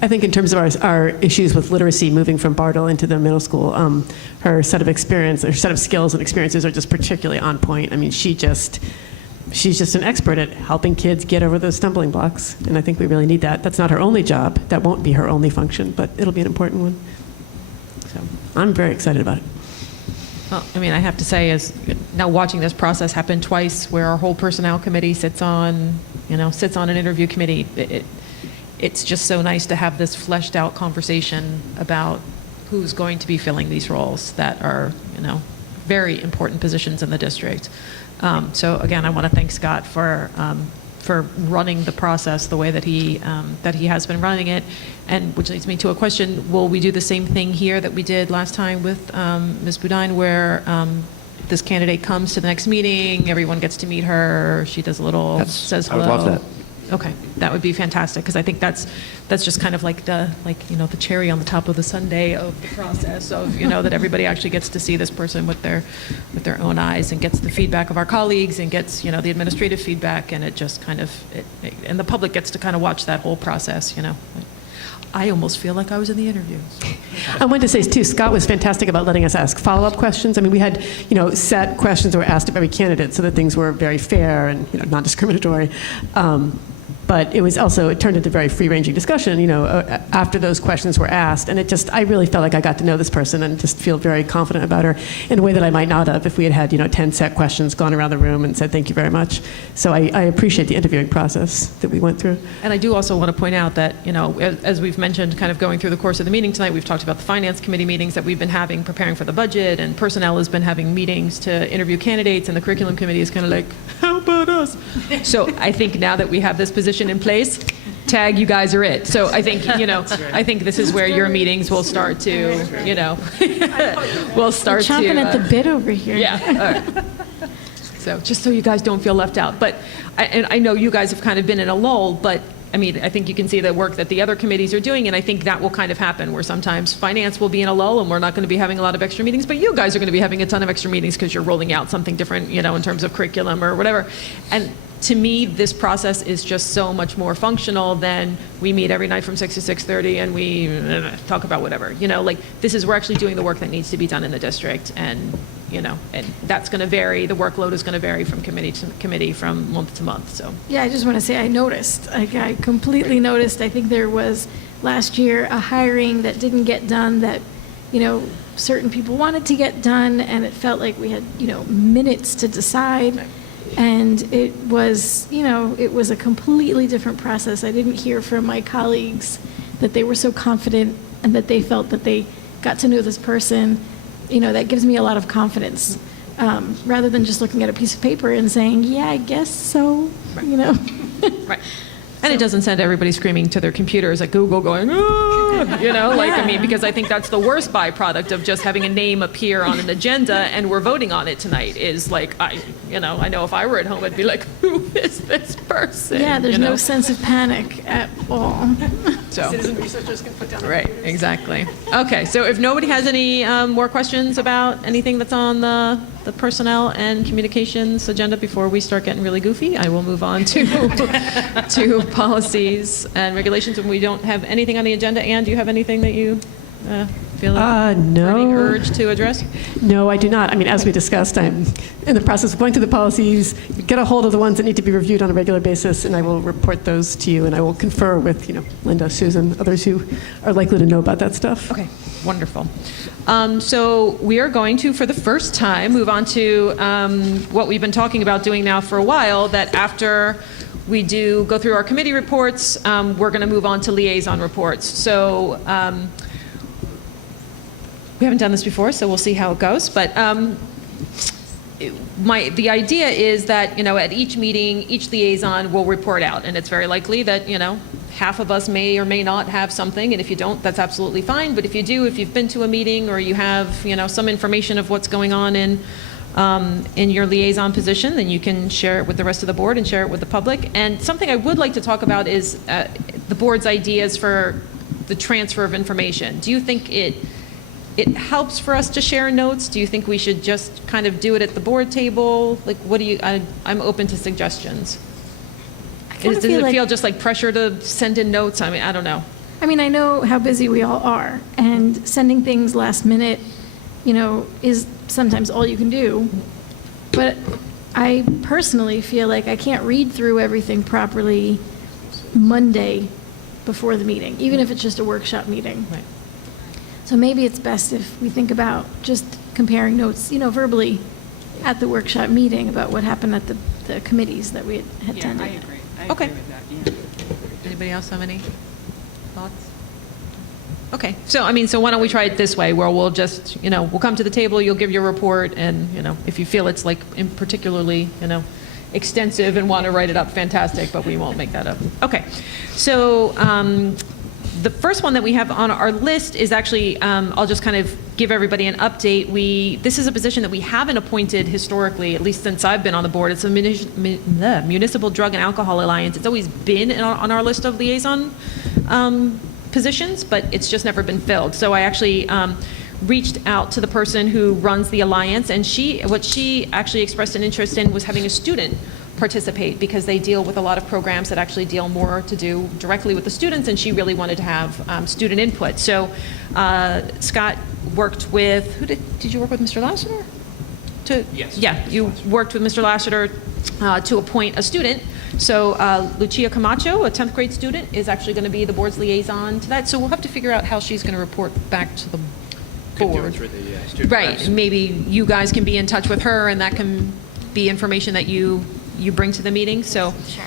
I think in terms of our issues with literacy moving from Bartle into the middle school, her set of skills and experiences are just particularly on point. I mean, she's just an expert at helping kids get over those stumbling blocks, and I think we really need that. That's not her only job. That won't be her only function, but it'll be an important one. So I'm very excited about it. Well, I mean, I have to say, as now watching this process happen twice, where our whole personnel committee sits on an interview committee, it's just so nice to have this fleshed out conversation about who's going to be filling these roles that are, very important positions in the district. So again, I want to thank Scott for running the process the way that he has been running it, and which leads me to a question: will we do the same thing here that we did last time with Ms. Boudine, where this candidate comes to the next meeting, everyone gets to meet her, she does a little, says hello? I would love that. Okay, that would be fantastic, because I think that's just kind of like the cherry on the top of the sundae of the process of that everybody actually gets to see this person with their own eyes and gets the feedback of our colleagues and gets the administrative feedback, and it just kind of and the public gets to kind of watch that whole process. I almost feel like I was in the interview. I wanted to say, too, Scott was fantastic about letting us ask follow-up questions. I mean, we had, set questions that were asked of every candidate so that things were very fair and, non-discriminatory. But it turned into very free-ranging discussion, after those questions were asked. And I really felt like I got to know this person and just feel very confident about her in a way that I might not have if we had 10 set questions, gone around the room and said, thank you very much. So I appreciate the interviewing process that we went through. And I do also want to point out that, as we've mentioned kind of going through the course of the meeting tonight, we've talked about the finance committee meetings that we've been having preparing for the budget, and personnel has been having meetings to interview candidates, and the curriculum committee is kind of like, how about us? So I think now that we have this position in place, tag, you guys are it. So I think, I think this is where your meetings will start to, will start to. Chomping at the bit over here. Yeah. All right. So just so you guys don't feel left out. But, and I know you guys have kind of been in a lull, but I mean, I think you can see the work that the other committees are doing, and I think that will kind of happen, where sometimes finance will be in a lull, and we're not going to be having a lot of extra meetings, but you guys are going to be having a ton of extra meetings because you're rolling out something different, you know, in terms of curriculum or whatever. And to me, this process is just so much more functional than we meet every night from 6 to 6:30 and we talk about whatever. You know, like, this is, we're actually doing the work that needs to be done in the district, and, you know, and that's going to vary. The workload is going to vary from committee to committee, from month to month, so. Yeah, I just want to say I noticed, like, I completely noticed. I think there was last year a hiring that didn't get done that, you know, certain people wanted to get done, and it felt like we had, you know, minutes to decide. And it was, you know, it was a completely different process. I didn't hear from my colleagues that they were so confident and that they felt that they got to know this person. You know, that gives me a lot of confidence, rather than just looking at a piece of paper and saying, yeah, I guess so, you know. Right. And it doesn't send everybody screaming to their computers at Google going, "Ah," you know, like, I mean, because I think that's the worst byproduct of just having a name appear on an agenda and we're voting on it tonight, is like, I know if I were at home, I'd be like, who is this person? Yeah, there's You know? no sense of panic at all. So. Citizen researchers can put down their Right, computers. exactly. Okay, so if nobody has any more questions about anything that's on the personnel and communications agenda before we start getting really goofy, I will move on to policies and regulations. And we don't have anything on the agenda. Anne, do you have anything that you feel like no. burning urge to address? No, I do not. I mean, as we discussed, I'm in the process of going through the policies, get a hold of the ones that need to be reviewed on a regular basis, and I will report those to you, and I will confer with, you know, Linda, Susan, others who are likely to know about that stuff. Okay, wonderful. So we are going to, for the first time, move on to what we've been talking about doing now for a while, that after we do go through our committee reports, we're going to move on to liaison reports. So we haven't done this before, so we'll see how it goes. But the idea is that, you know, at each meeting, each liaison will report out, and it's very likely that, you know, half of us may or may not have something, and if you don't, that's absolutely fine. But if you do, if you've been to a meeting or you have, you know, some information of what's going on in your liaison position, then you can share it with the rest of the board and share it with the public. And something I would like to talk about is the board's ideas for the transfer of information. Do you think it helps for us to share notes? Do you think we should just kind of do it at the board table? Like, what do you, I'm open to suggestions. Does it feel just like pressure to send in notes? I mean, I don't know. I mean, I know how busy we all are, and sending things last minute, you know, is sometimes all you can do. But I personally feel like I can't read through everything properly Monday before the meeting, even if it's just a workshop meeting. Right. So maybe it's best if we think about just comparing notes, you know, verbally at the workshop meeting about what happened at the committees that we had attended. I agree. I Okay. agree with that, yeah. Anybody else have any thoughts? Okay, so I mean, so why don't we try it this way, where we'll just, you know, we'll come to the table, you'll give your report, and, you know, if you feel it's like particularly, you know, extensive and want to write it up, fantastic, but we won't make that up. Okay, so the first one that we have on our list is actually, I'll just kind of give everybody an update. This is a position that we haven't appointed historically, at least since I've been on the board. It's a Municipal Drug and Alcohol Alliance. It's always been on our list of liaison positions, but it's just never been filled. So I actually reached out to the person who runs the alliance, and what she actually expressed an interest in was having a student participate, because they deal with a lot of programs that actually deal more to do directly with the students, and she really wanted to have student input. So Scott worked with, did you work with Mr. Lassiter? Yes. Yeah, you worked with Mr. Lassiter to appoint a student. So Lucia Camacho, a 10th grade student, is actually going to be the board's liaison to that. So we'll have to figure out how she's going to report back to the board. Through the student Right, reps. maybe you guys can be in touch with her, and that can be information that you bring to the meeting, so. Sure.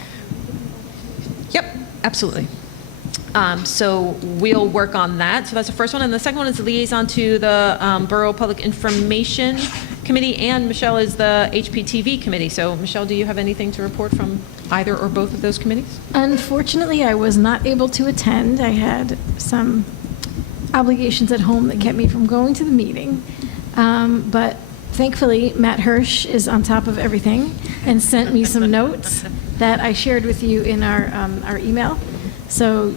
Yep, absolutely. So we'll work on that. So that's the first one. And the second one is the liaison to the Borough Public Information Committee, and Michelle is the HPTV Committee. So Michelle, do you have anything to report from either or both of those committees? Unfortunately, I was not able to attend. I had some obligations at home that kept me from going to the meeting. But thankfully, Matt Hirsch is on top of everything and sent me some notes that I shared with you in our email. So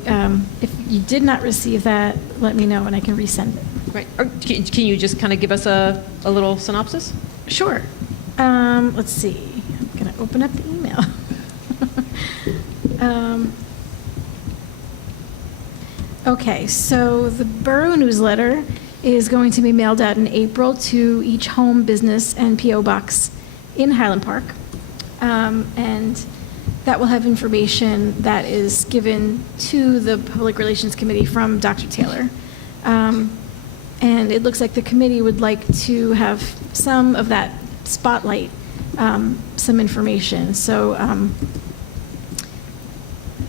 if you did not receive that, let me know and I can resend it. Right. Or can you just kind of give us a little synopsis? Sure. Let's see. I'm going to open up the email. Okay, so the Borough newsletter is going to be mailed out in April to each home, business, and P.O. box in Highland Park. And that will have information that is given to the Public Relations Committee from Dr. Taylor. And it looks like the committee would like to have some of that spotlight, some information. So,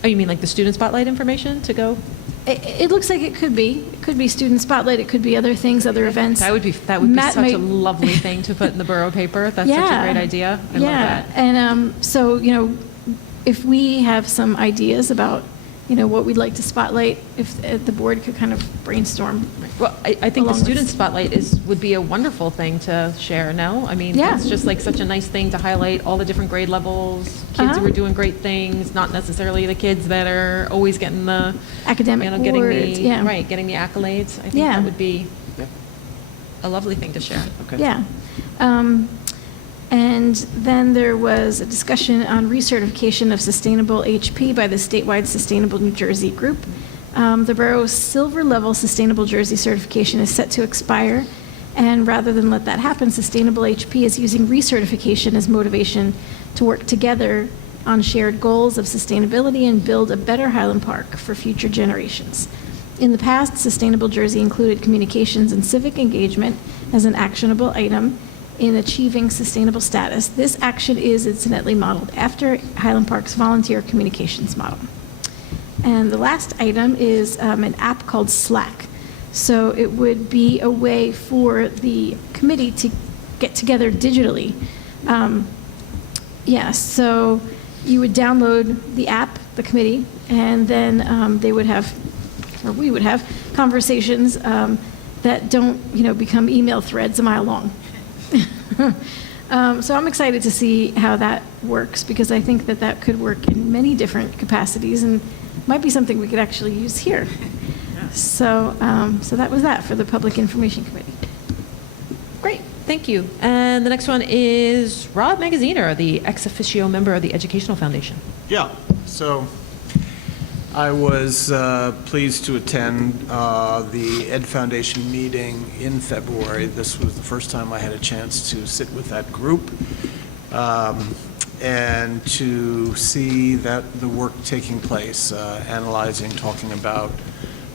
Oh, you mean like the student spotlight information to go? it looks like it could be. It could be student spotlight. It could be other things, other events. That would be Matt such a might- lovely thing to put in the borough paper. That's such a great idea. I love that. And so, if we have some ideas about, what we'd like to spotlight, if the board could kind of brainstorm. Well, I think the along with- student spotlight would be a wonderful thing to share, no? I mean, Yeah. it's just like such a nice thing to highlight all the different grade levels, kids who are doing great things, not necessarily the kids that are always getting the Academic getting awards, yeah. right, getting the accolades. I think Yeah. that would be a lovely thing to share. Yeah. And then there was a discussion on recertification of sustainable HP by the statewide Sustainable New Jersey group. The borough's silver level Sustainable Jersey certification is set to expire, and rather than let that happen, Sustainable HP is using recertification as motivation to work together on shared goals of sustainability and build a better Highland Park for future generations. In the past, Sustainable Jersey included communications and civic engagement as an actionable item in achieving sustainable status. This action is incidentally modeled after Highland Park's volunteer communications model. And the last item is an app called Slack. So it would be a way for the committee to get together digitally. So you would download the app, the committee, and then they would have, or we would have, conversations that don't, become email threads a mile long. So I'm excited to see how that works, because I think that could work in many different capacities and might be something we could actually use here. So that was that for the Public Information Committee. Great, thank you. And the next one is Rob Magaziner, the ex officio member of the Educational Foundation. Yeah, so I was pleased to attend the Ed Foundation meeting in February. This was the first time I had a chance to sit with that group and to see the work taking place, analyzing, talking about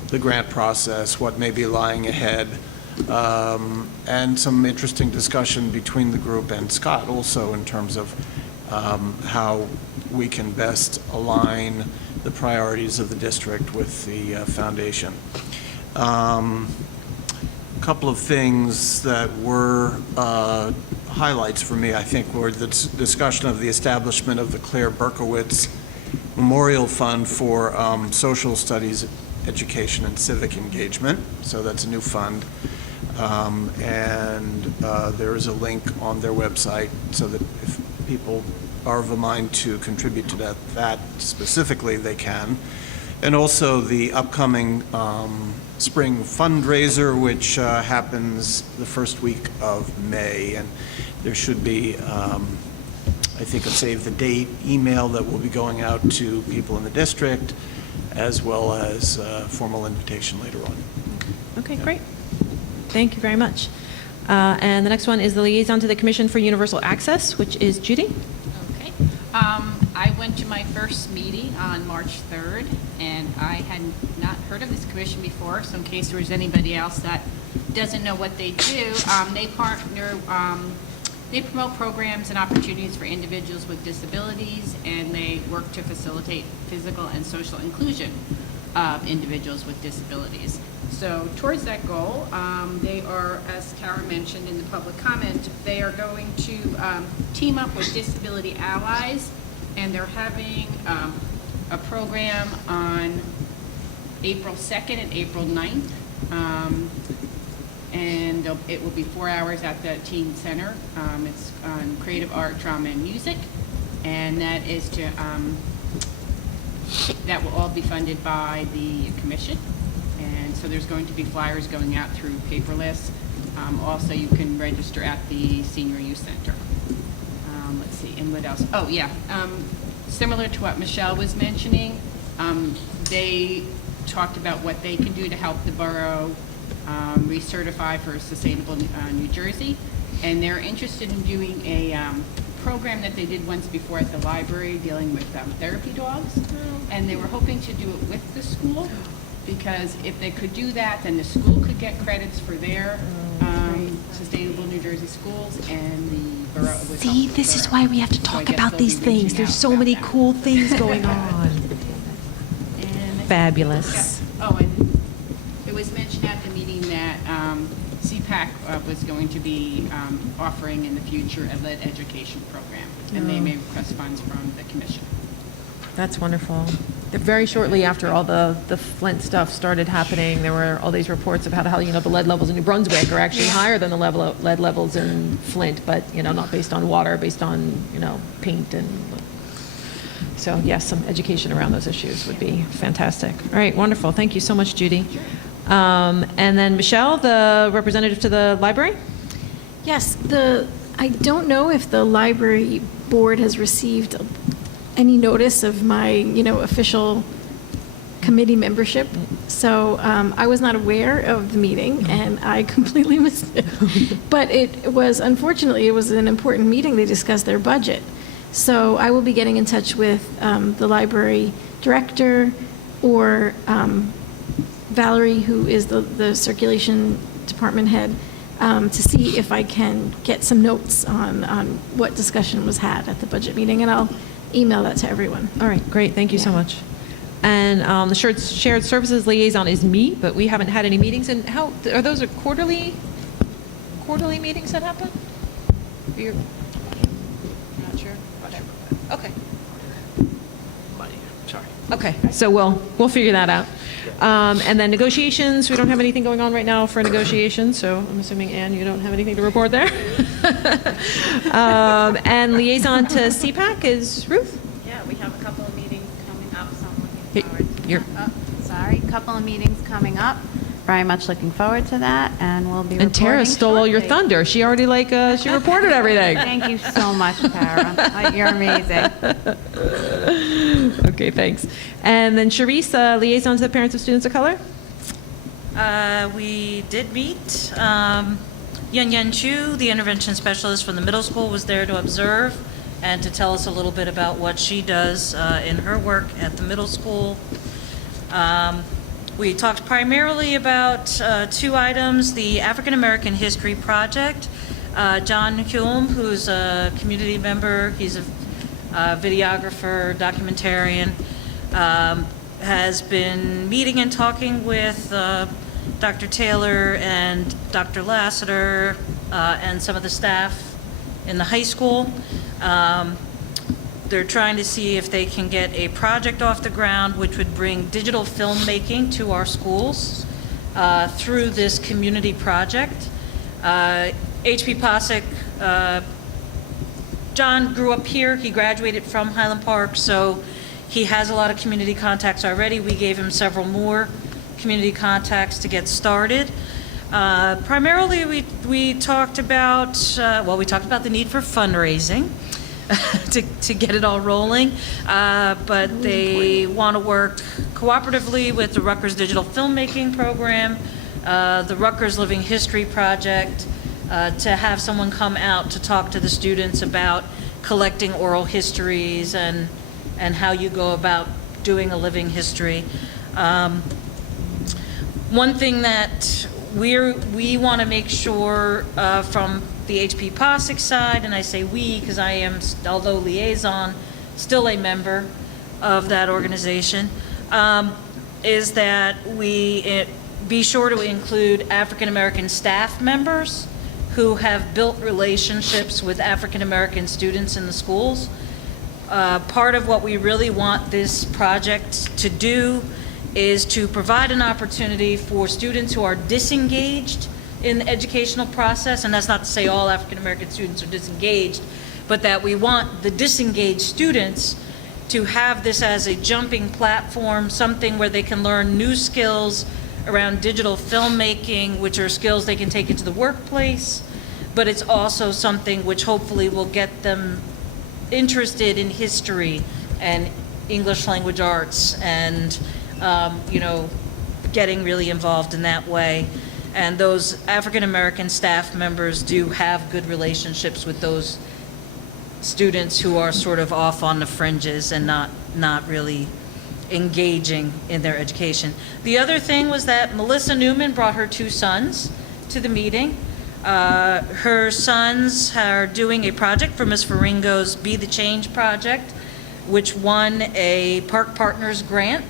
the grant process, what may be lying ahead, and some interesting discussion between the group and Scott also in terms of how we can best align the priorities of the district with the foundation. A couple of things that were highlights for me, I think, were the discussion of the establishment of the Claire Berkowitz Memorial Fund for Social Studies, Education, and Civic Engagement. So that's a new fund. And there is a link on their website so that if people are of a mind to contribute to that specifically, they can. And also the upcoming spring fundraiser, which happens the first week of May. And there should be, I think, a save the date email that will be going out to people in the district, as well as a formal invitation later on. Okay, great. Thank you very much. And the next one is the liaison to the Commission for Universal Access, which is Judy. Okay. I went to my first meeting on March 3rd, and I had not heard of this commission before, so in case there was anybody else that doesn't know what they do, they partner, they promote programs and opportunities for individuals with disabilities, and they work to facilitate physical and social inclusion of individuals with disabilities. So towards that goal, they are, as Tara mentioned in the public comment, they are going to team up with Disability Allies, and they're having a program on April 2nd and April 9th. And it will be 4 hours at the Teen Center. It's on creative art, drama, and music. And that is to That will all be funded by the commission. And so there's going to be flyers going out through paperless. Also, you can register at the Senior Youth Center. Let's see, and what else? Oh, yeah. Similar to what Michelle was mentioning, they talked about what they can do to help the borough recertify for Sustainable New Jersey. And they're interested in doing a program that they did once before at the library dealing with therapy dogs. And they were hoping to do it with the school, because if they could do that, then the school could get credits for their Sustainable New Jersey schools, and the borough would help See, the this is borough. why we have to So I talk guess about they'll these be things. reaching There's out so about many that. cool things going on. And Fabulous. Oh, and it was mentioned at the meeting that CPAC was going to be offering in the future a lead education program, and they may request funds from the commission. That's wonderful. Very shortly after all the Flint stuff started happening, there were all these reports about how, the lead levels in New Brunswick are actually higher than the lead levels in Flint, but, not based on water, based on, paint and, so yes, some education around those issues would be fantastic. All right, wonderful. Thank you so much, Judy. And then Michelle, the representative to the library? Yes, I don't know if the library board has received any notice of my, official committee membership. So I was not aware of the meeting, and I completely missed it. But it was an important meeting. They discussed their budget. So I will be getting in touch with the library director or Valerie, who is the circulation department head, to see if I can get some notes on what discussion was had at the budget meeting, and I'll email that to everyone. All right, great. Thank you so much. And the shared services liaison is me, but we haven't had any meetings. And how are those quarterly meetings that happen? You're not sure. Whatever. Okay. Sorry. Okay. So we'll figure that out. And then negotiations. We don't have anything going on right now for negotiations. So I'm assuming, Ann, you don't have anything to report there. And liaison to CPAC is Ruth. Yeah, we have a couple of meetings coming up, so I'm looking forward. You're Sorry, a couple of meetings coming up. Very much looking forward to that, and we'll be And Tara reporting stole all your shortly. thunder. She already she reported everything. Thank you so much, Tara. You're amazing. Okay, thanks. And then Sharice, liaison to the parents of students of color. We did meet. Yun Yun Chu, the intervention specialist from the middle school, was there to observe and to tell us a little bit about what she does in her work at the middle school. We talked primarily about two items: the African American History Project. John Hulme, who's a community member, he's a videographer, documentarian, has been meeting and talking with Dr. Taylor and Dr. Lassiter and some of the staff in the high school. They're trying to see if they can get a project off the ground which would bring digital filmmaking to our schools through this community project. H.P. Posick, John grew up here. He graduated from Highland Park, so he has a lot of community contacts already. We gave him several more community contacts to get started. Primarily, we talked about, the need for fundraising to get it all rolling, but they want to work cooperatively with the Rutgers Digital Filmmaking Program, the Rutgers Living History Project, to have someone come out to talk to the students about collecting oral histories and how you go about doing a living history. One thing that we want to make sure from the HP Posick side, and I say we because I am, although liaison, still a member of that organization, is that we be sure to include African American staff members who have built relationships with African American students in the schools. Part of what we really want this project to do is to provide an opportunity for students who are disengaged in the educational process, and that's not to say all African American students are disengaged, but that we want the disengaged students to have this as a jumping platform, something where they can learn new skills around digital filmmaking, which are skills they can take into the workplace, but it's also something which hopefully will get them interested in history and English language arts and, getting really involved in that way. And those African-American staff members do have good relationships with those students who are sort of off on the fringes and not really engaging in their education. The other thing was that Melissa Newman brought her 2 sons to the meeting. Her sons are doing a project for Ms. Faringo's Be the Change project, which won a Park Partners grant,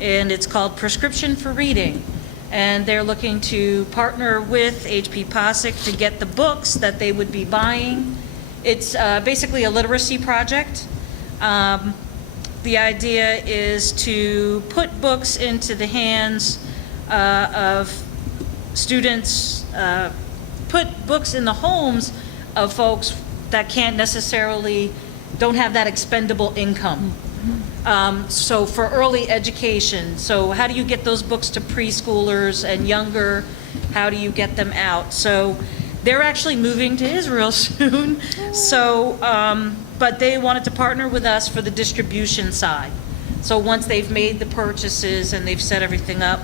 and it's called Prescription for Reading. And they're looking to partner with HP Posick to get the books that they would be buying. It's basically a literacy project. The idea is to put books into the hands of students, put books in the homes of folks that don't have that expendable income. So for early education, so how do you get those books to preschoolers and younger? How do you get them out? So they're actually moving to Israel soon. So, but they wanted to partner with us for the distribution side. So once they've made the purchases and they've set everything up,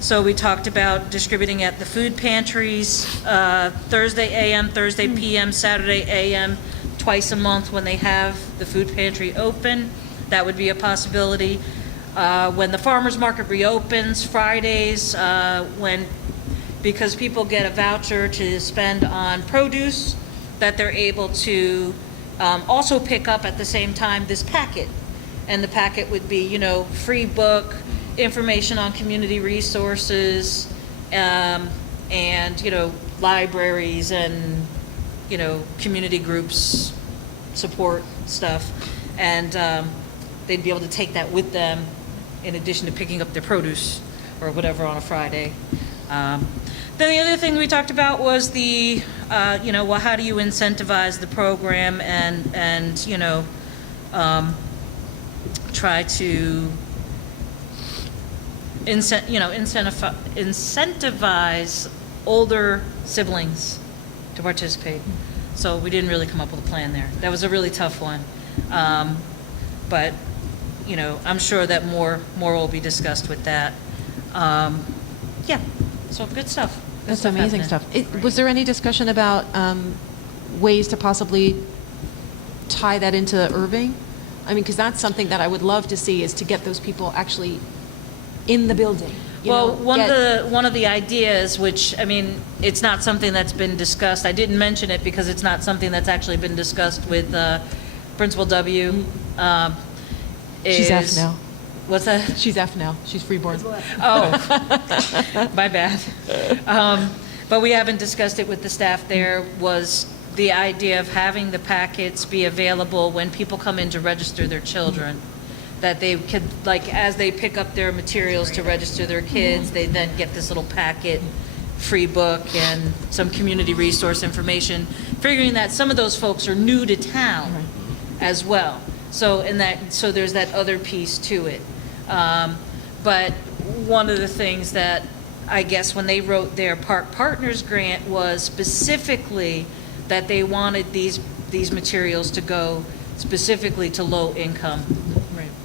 so we talked about distributing at the food pantries, Thursday AM, Thursday PM, Saturday AM, twice a month when they have the food pantry open. That would be a possibility. When the farmer's market reopens, Fridays, because people get a voucher to spend on produce, that they're able to also pick up at the same time this packet. And the packet would be, free book, information on community resources, and, libraries and, community groups, support stuff. And they'd be able to take that with them in addition to picking up their produce or whatever on a Friday. Then the other thing we talked about was the, how do you incentivize the program and try to incentivize older siblings to participate. So we didn't really come up with a plan there. That was a really tough one. But, I'm sure that more will be discussed with that. Yeah, so good stuff. That's amazing happening. stuff. Was there any discussion about ways to possibly tie that into Irving? I mean, because that's something that I would love to see, is to get those people actually in the building. One of the ideas, which, it's not something that's been discussed. I didn't mention it because it's not something that's actually been discussed with Principal W. She's F now. What's that? She's F now. She's freeborn. Oh, my bad. But we haven't discussed it with the staff there, was the idea of having the packets be available when people come in to register their children, that they could, as they pick up their materials to register their kids, they then get this little packet, free book, and some community resource information, figuring that some of those folks are new to town as well. So there's that other piece to it. But one of the things that I guess when they wrote their Park Partners grant was specifically that they wanted these materials to go specifically to low-income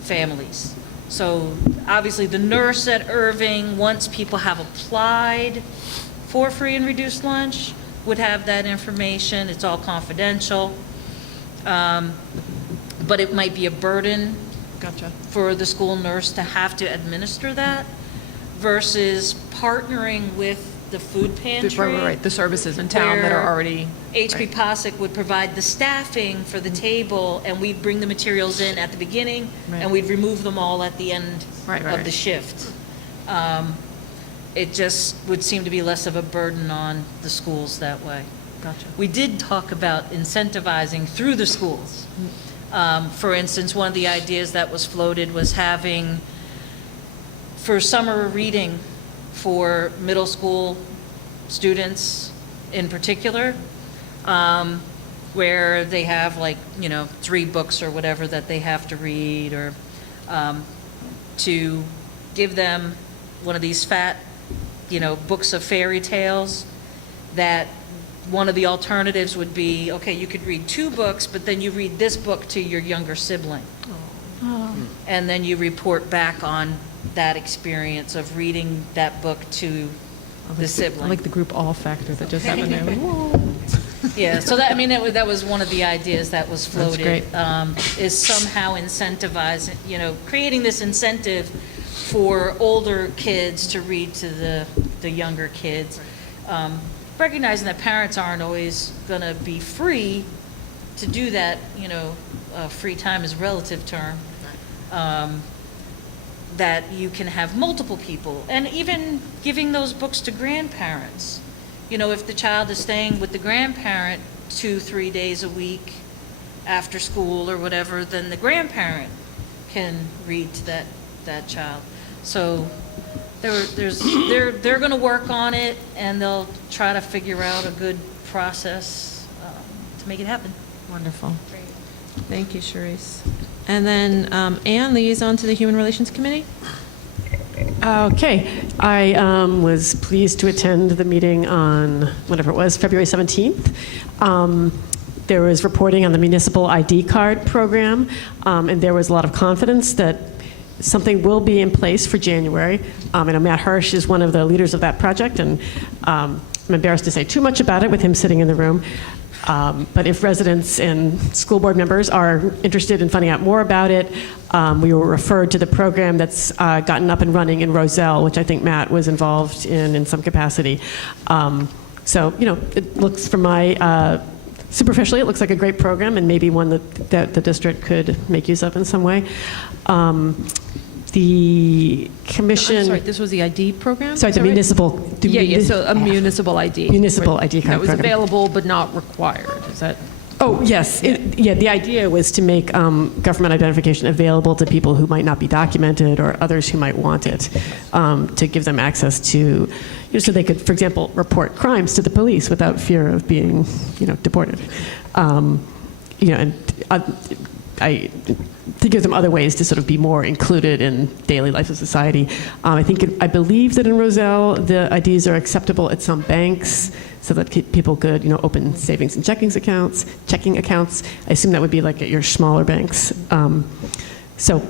families. So obviously the nurse at Irving, once people have applied for free and reduced lunch, would have that information. It's all confidential. But it might be a burden for the school nurse to have to administer that versus partnering with the food pantry. Right, the services in town that are already. HP Posick would provide the staffing for the table, and we'd bring the materials in at the beginning, and we'd remove them all at the end of the shift. It just would seem to be less of a burden on the schools that way. Gotcha. We did talk about incentivizing through the schools. For instance, one of the ideas that was floated was having, for summer reading for middle school students in particular, where they have like, 3 books or whatever that they have to read, or to give them one of these fat, books of fairy tales, that one of the alternatives would be, okay, you could read 2 books, but then you read this book to your younger sibling. And then you report back on that experience of reading that book to the sibling. I like the group all factor that just happened there. Whoa. Yeah, so that, that was one of the ideas that was That's floated. great. Is somehow incentivizing, creating this incentive for older kids to read to the younger kids. Recognizing that parents aren't always going to be free to do that, free time is a relative term. That you can have multiple people, and even giving those books to grandparents. If the child is staying with the grandparent 2-3 days a week after school or whatever, then the grandparent can read to that child. So they're going to work on it, and they'll try to figure out a good process to make it happen. Wonderful. Thank you, Charisse. And then Anne, liaison to the Human Relations Committee. Okay. I was pleased to attend the meeting on, whatever it was, February 17th. There was reporting on the municipal ID card program, and there was a lot of confidence that something will be in place for January. I know Matt Hirsch is one of the leaders of that project, and I'm embarrassed to say too much about it with him sitting in the room. But if residents and school board members are interested in finding out more about it, we were referred to the program that's gotten up and running in Roselle, which I think Matt was involved in some capacity. So, it looks, from my, superficially, it looks like a great program, and maybe one that the district could make use of in some way. The commission... I'm sorry, this was the ID program? Sorry, the municipal... So a municipal ID. Municipal ID card that was program. Available but not required, is that... Oh, yes. The idea was to make government identification available to people who might not be documented or others who might want it, to give them access to, so they could, for example, report crimes to the police without fear of being, deported. To give them other ways to sort of be more included in daily life of society. I believe that in Roselle, the IDs are acceptable at some banks, so that people could, open savings and checking accounts. I assume that would be like at your smaller banks. So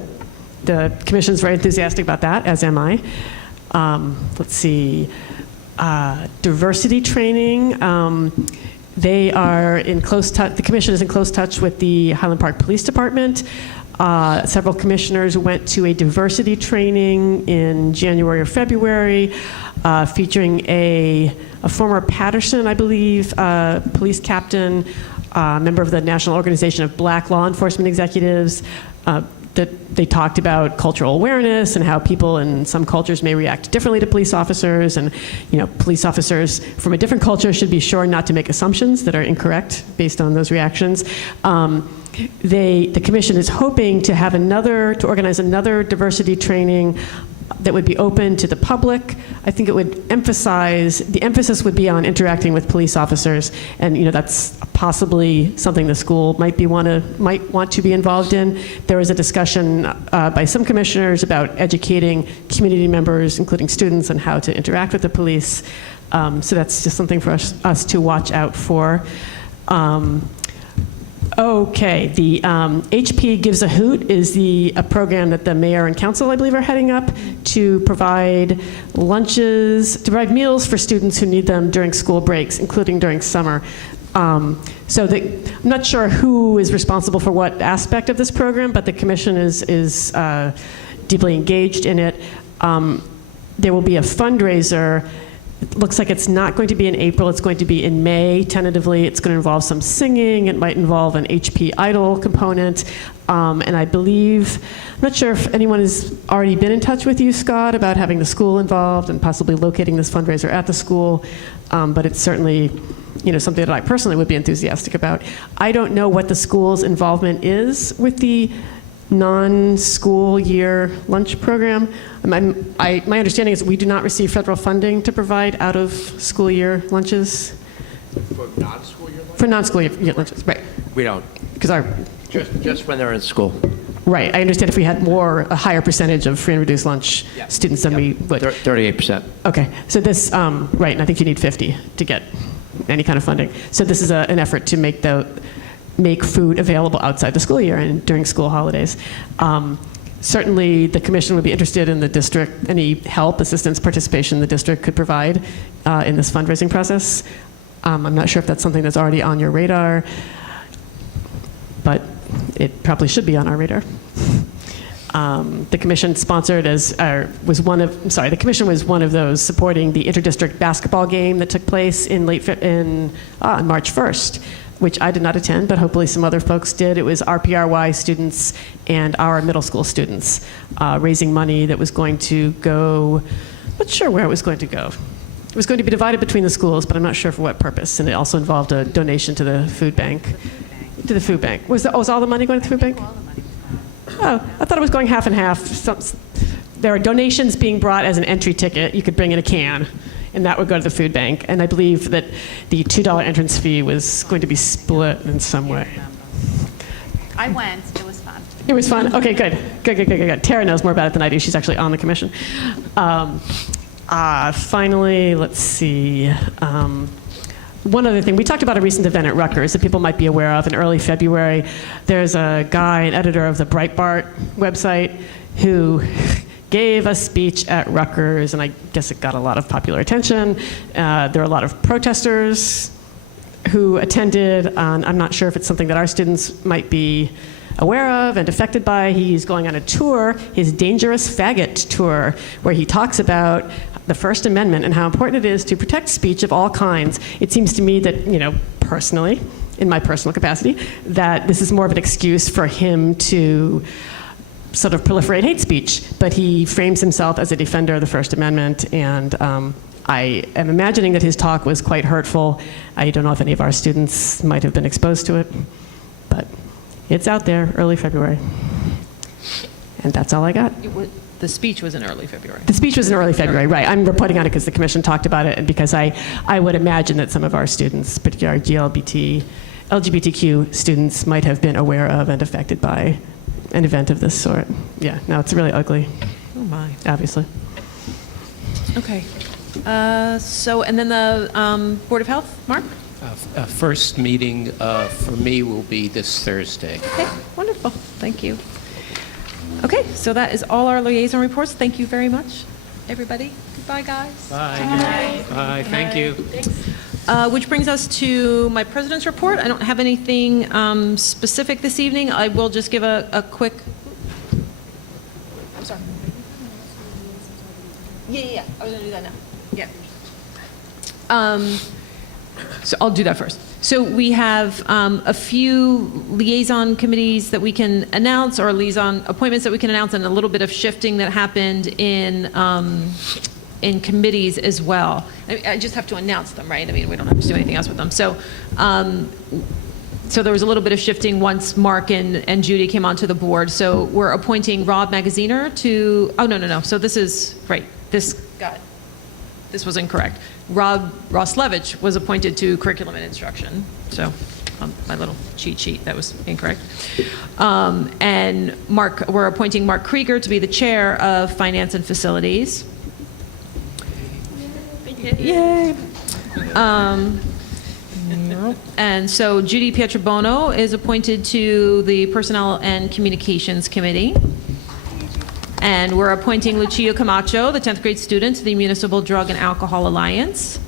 the commission's very enthusiastic about that, as am I. Let's see, diversity training. They are in close touch, the commission is in close touch with the Highland Park Police Department. Several commissioners went to a diversity training in January or February, featuring a former Patterson, I believe, police captain, member of the National Organization of Black Law Enforcement Executives, that they talked about cultural awareness and how people in some cultures may react differently to police officers, and police officers from a different culture should be sure not to make assumptions that are incorrect based on those reactions. The commission is hoping to have organize another diversity training that would be open to the public. I think it would the emphasis would be on interacting with police officers, and that's possibly something the school might want to be involved in. There was a discussion by some commissioners about educating community members, including students, on how to interact with the police. So that's just something for us to watch out for. Okay, the HP Gives a Hoot is a program that the mayor and council, I believe, are heading up to provide meals for students who need them during school breaks, including during summer. I'm not sure who is responsible for what aspect of this program, but the commission is deeply engaged in it. There will be a fundraiser. It looks like it's not going to be in April, it's going to be in May, tentatively. It's going to involve some singing, it might involve an HP Idol component, and I believe, I'm not sure if anyone has already been in touch with you, Scott, about having the school involved and possibly locating this fundraiser at the school, but it's certainly something that I personally would be enthusiastic about. I don't know what the school's involvement is with the non-school year lunch program. My understanding is we do not receive federal funding to provide out-of-school year lunches. For non-school year lunch? For non-school year lunches, right. We don't. Because our, Just when they're in school. right, I understand if we had a higher percentage of free and reduced lunch students than we would. 38%. Okay, so this, right, and I think you need 50 to get any kind of funding. So this is an effort to make food available outside the school year and during school holidays. Certainly, the commission would be interested in the district, any help, assistance, participation the district could provide in this fundraising process. I'm not sure if that's something that's already on your radar, but it probably should be on our radar. The commission sponsored the commission was one of those supporting the interdistrict basketball game that took place on March 1st, which I did not attend, but hopefully some other folks did. It was RPRY students and our middle school students raising money that was going to go, not sure where it was going to go. It was going to be divided between the schools, but I'm not sure for what purpose, and it also involved a donation to the food bank. To the food bank. Was all the money going to the food bank? Oh, I thought it was going half and half. There are donations being brought as an entry ticket. You could bring in a can, and that would go to the food bank. And I believe that the $2 entrance fee was going to be split in some way. I went. It was fun. It was fun? Okay, good. Tara knows more about it than I do. She's actually on the commission. Finally, let's see. One other thing, we talked about a recent event at Rutgers that people might be aware of in early February. There's a guy, an editor of the Breitbart website, who gave a speech at Rutgers, and I guess it got a lot of popular attention. There are a lot of protesters who attended. I'm not sure if it's something that our students might be aware of and affected by. He's going on a tour, his Dangerous Faggot tour, where he talks about the First Amendment and how important it is to protect speech of all kinds. It seems to me that, personally, in my personal capacity, that this is more of an excuse for him to sort of proliferate hate speech. But he frames himself as a defender of the First Amendment, and I am imagining that his talk was quite hurtful. I don't know if any of our students might have been exposed to it, but it's out there, early February. And that's all I got. The speech was in early February. The speech was in early February, right. I'm reporting on it because the commission talked about it and because I would imagine that some of our students, particularly our LGBTQ students, might have been aware of and affected by an event of this sort. Yeah, no, it's really ugly. Oh my. Obviously. Okay. And then the Board of Health, Mark? First meeting for me will be this Thursday. Okay, wonderful. Thank you. Okay, so that is all our liaison reports. Thank you very much, everybody. Goodbye, guys. Bye. Bye. Thank you. Which brings us to my president's report. I don't have anything specific this evening. I will just give a quick... I'm sorry. Yeah. I was going to do that now. Yeah. So I'll do that first. So we have a few liaison committees that we can announce, or liaison appointments that we can announce, and a little bit of shifting that happened in committees as well. I just have to announce them, right? I mean, we don't have to do anything else with them. So, so there was a little bit of shifting once Mark and Judy came onto the board. So we're appointing Rob Magaziner to. Oh no. So this is right. This was incorrect. Rob Roslevich was appointed to Curriculum and Instruction. So my little cheat sheet, that was incorrect. And we're appointing Mark Krieger to be the chair of Finance and Facilities. Yay. And so Judy Pietrobono is appointed to the Personnel and Communications Committee. And we're appointing Lucio Camacho, the 10th grade student, to the Municipal Drug and Alcohol Alliance,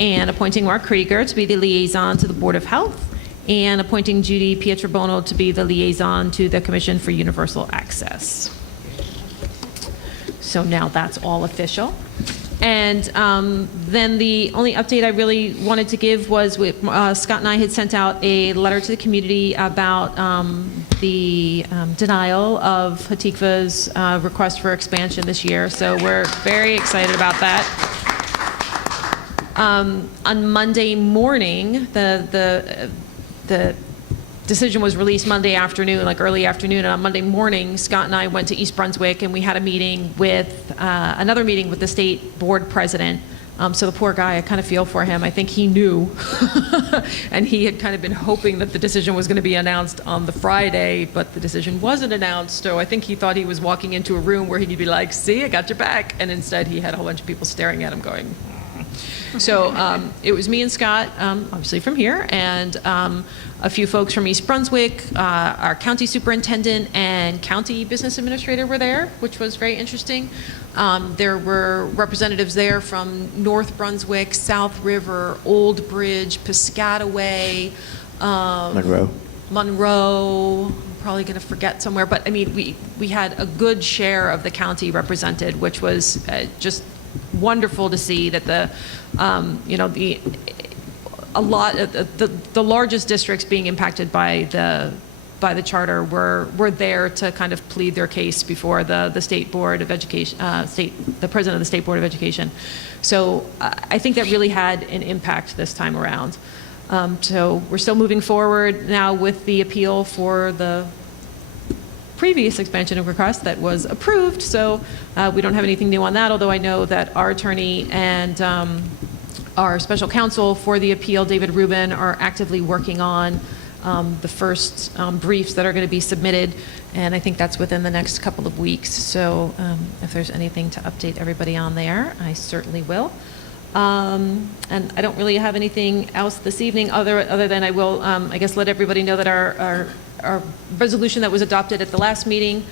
and appointing Mark Krieger to be the liaison to the Board of Health, and appointing Judy Pietrobono to be the liaison to the Commission for Universal Access. So now that's all official. And then the only update I really wanted to give was Scott and I had sent out a letter to the community about the denial of Hatikva's request for expansion this year. So we're very excited about that. On Monday morning, the decision was released Monday afternoon, like early afternoon, and on Monday morning, Scott and I went to East Brunswick and we had a meeting with, another meeting with the state board president So the poor guy, I kind of feel for him. I think he knew, and he had kind of been hoping that the decision was going to be announced on the Friday, but the decision wasn't announced. So I think he thought he was walking into a room where he could be like, see, I got your back. And instead he had a whole bunch of people staring at him going, so it was me and Scott, obviously from here, and a few folks from East Brunswick, our county superintendent and county business administrator were there, which was very interesting. There were representatives there from North Brunswick, South River, Old Bridge, Piscataway, Monroe. I'm probably going to forget somewhere, but I mean, we had a good share of the county represented, which was just wonderful to see that the largest districts being impacted by the charter were there to kind of plead their case before the state board of education, the president of the state board of education. So I think that really had an impact this time around. So we're still moving forward now with the appeal for the previous expansion of request that was approved, so we don't have anything new on that, although I know that our attorney and our special counsel for the appeal, David Rubin, are actively working on the first briefs that are going to be submitted, and I think that's within the next couple of weeks. So if there's anything to update everybody on there, I certainly will. And I don't really have anything else this evening other than I will, I guess, let everybody know that our resolution that was adopted at the last meeting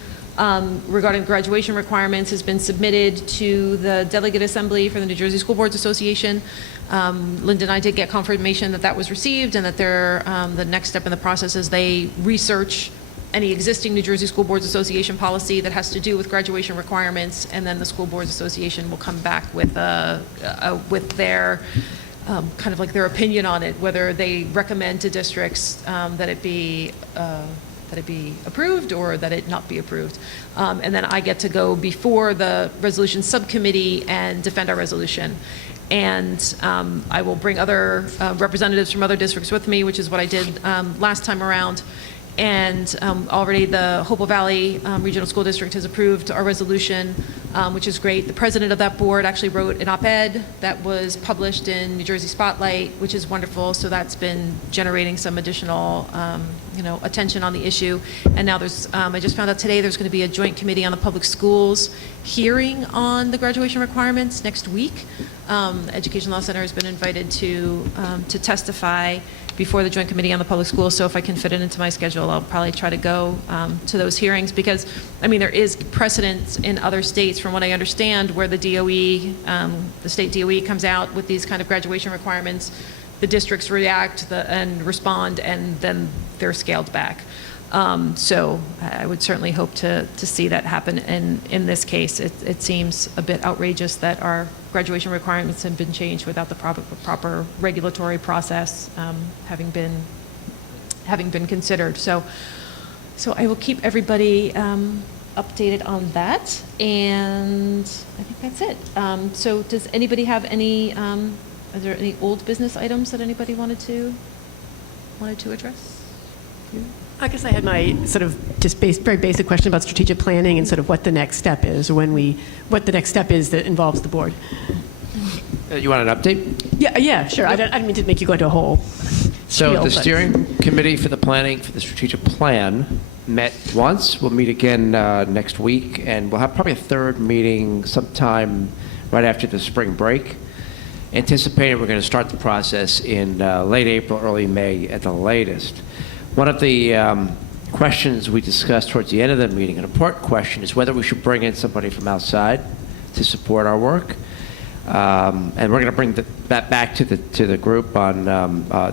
regarding graduation requirements has been submitted to the Delegate Assembly for the New Jersey School Boards Association. Linda and I did get confirmation that that was received, and that the next step in the process is they research any existing New Jersey School Boards Association policy that has to do with graduation requirements, and then the School Boards Association will come back with their kind of like their opinion on it, whether they recommend to districts that it be approved or that it not be approved. And then I get to go before the resolution subcommittee and defend our resolution. And I will bring other representatives from other districts with me, which is what I did last time around. And already the Hopewell Valley Regional School District has approved our resolution, which is great. The president of that board actually wrote an op-ed that was published in New Jersey Spotlight, which is wonderful. So that's been generating some additional, attention on the issue. And now there's, I just found out today there's going to be a joint committee on the public schools hearing on the graduation requirements next week. The Education Law Center has been invited to testify before the Joint Committee on the Public Schools, so if I can fit it into my schedule, I'll probably try to go to those hearings, because, I mean, there is precedent in other states, from what I understand, where the DOE, the state DOE comes out with these kind of graduation requirements, the districts react and respond, and then they're scaled back. So I would certainly hope to see that happen. And in this case, it seems a bit outrageous that our graduation requirements have been changed without the proper regulatory process having been considered. So I will keep everybody updated on that, and I think that's it. So does anybody have any? Are there any old business items that anybody wanted to address? You? I guess I had my sort of just very basic question about strategic planning and sort of what the next step is, or what the next step is that involves the board. You want an update? Yeah, sure. I didn't mean to make you go into a whole So spiel, the steering committee for the planning for the strategic plan met once. We'll meet again next week, and we'll have probably a third meeting sometime right after the spring break. Anticipating we're going to start the process in late April, early May at the latest. One of the questions we discussed towards the end of the meeting, an important question, is whether we should bring in somebody from outside to support our work. And we're going to bring that back to the group on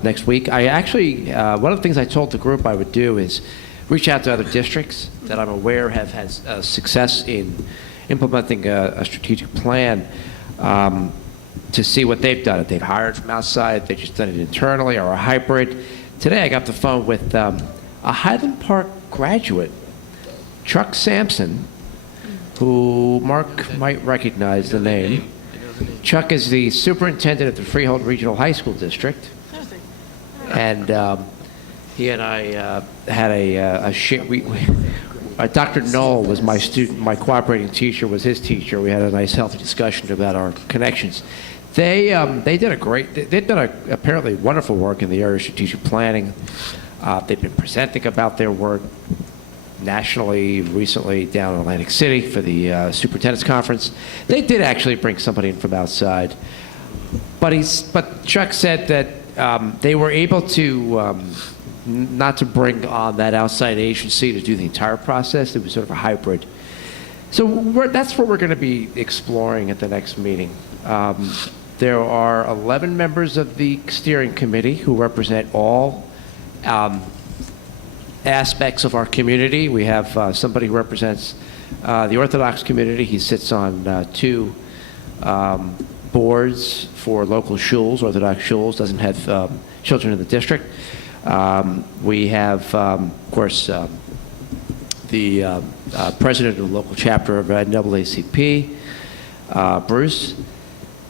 next week. I actually, one of the things I told the group I would do is reach out to other districts that I'm aware have had success in implementing a strategic plan to see what they've done. If they've hired from outside, they've just done it internally, or a hybrid. Today I got the phone with a Highland Park graduate, Chuck Sampson, who Mark might recognize the name. Chuck is the superintendent of the Freehold Regional High School District. And he and I had a share. Dr. Knoll was my student. My cooperating teacher was his teacher. We had a nice, healthy discussion about our connections. They did a great. They've done apparently wonderful work in the area of strategic planning. They've been presenting about their work nationally recently down in Atlantic City for the superintendent's conference. They did actually bring somebody in from outside, but Chuck said that they were able to not to bring on that outside agency to do the entire process. It was sort of a hybrid. So that's what we're going to be exploring at the next meeting. There are 11 members of the steering committee who represent all aspects of our community. We have somebody who represents the Orthodox community. He sits on 2 boards for local shuls, Orthodox shuls, doesn't have children in the district. We have, of course, the president of the local chapter of NAACP, Bruce.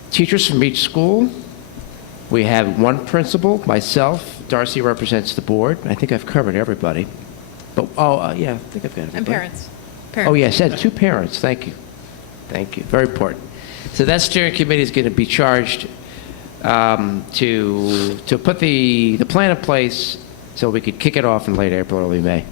Teachers from each school. We have 1 principal, myself. Darcy represents the board. I think I've covered everybody. But, yeah, I think I've got everybody. And parents. Oh, yes, and 2 parents. Thank you. Thank you. Very important. So that steering committee is going to be charged to put the plan in place so we could kick it off in late April, early May.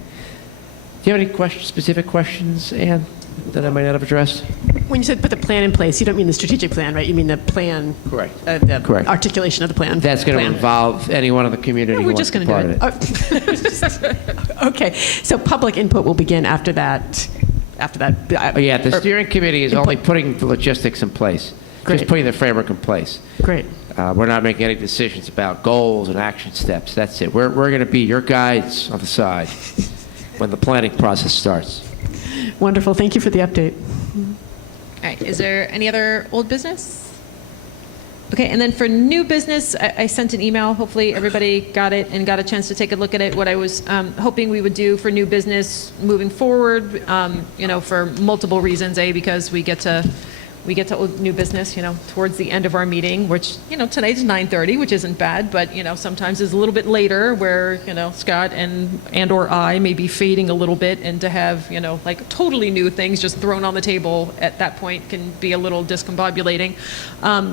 Do you have any specific questions, Ann, that I might not have addressed? When you said put the plan in place, you don't mean the strategic plan, right? You mean the plan. Correct. The Correct. Articulation of the plan. That's going to Plan. involve anyone in the community who We're wants just to be going part to of do it. it. Okay, so public input will begin after that. Yeah, the steering committee is only putting the logistics in place. Great. Just putting the framework in place. Great. We're not making any decisions about goals and action steps. That's it. We're going to be your guides on the side when the planning process starts. Wonderful. Thank you for the update. All right, is there any other old business? Okay, and then for new business, I sent an email. Hopefully everybody got it and got a chance to take a look at it. What I was hoping we would do for new business moving forward, for multiple reasons. Because we get to new business, towards the end of our meeting, which, tonight's 9:30, which isn't bad, but, sometimes is a little bit later where, Scott and or I may be fading a little bit, and to have, like totally new things just thrown on the table at that point can be a little discombobulating.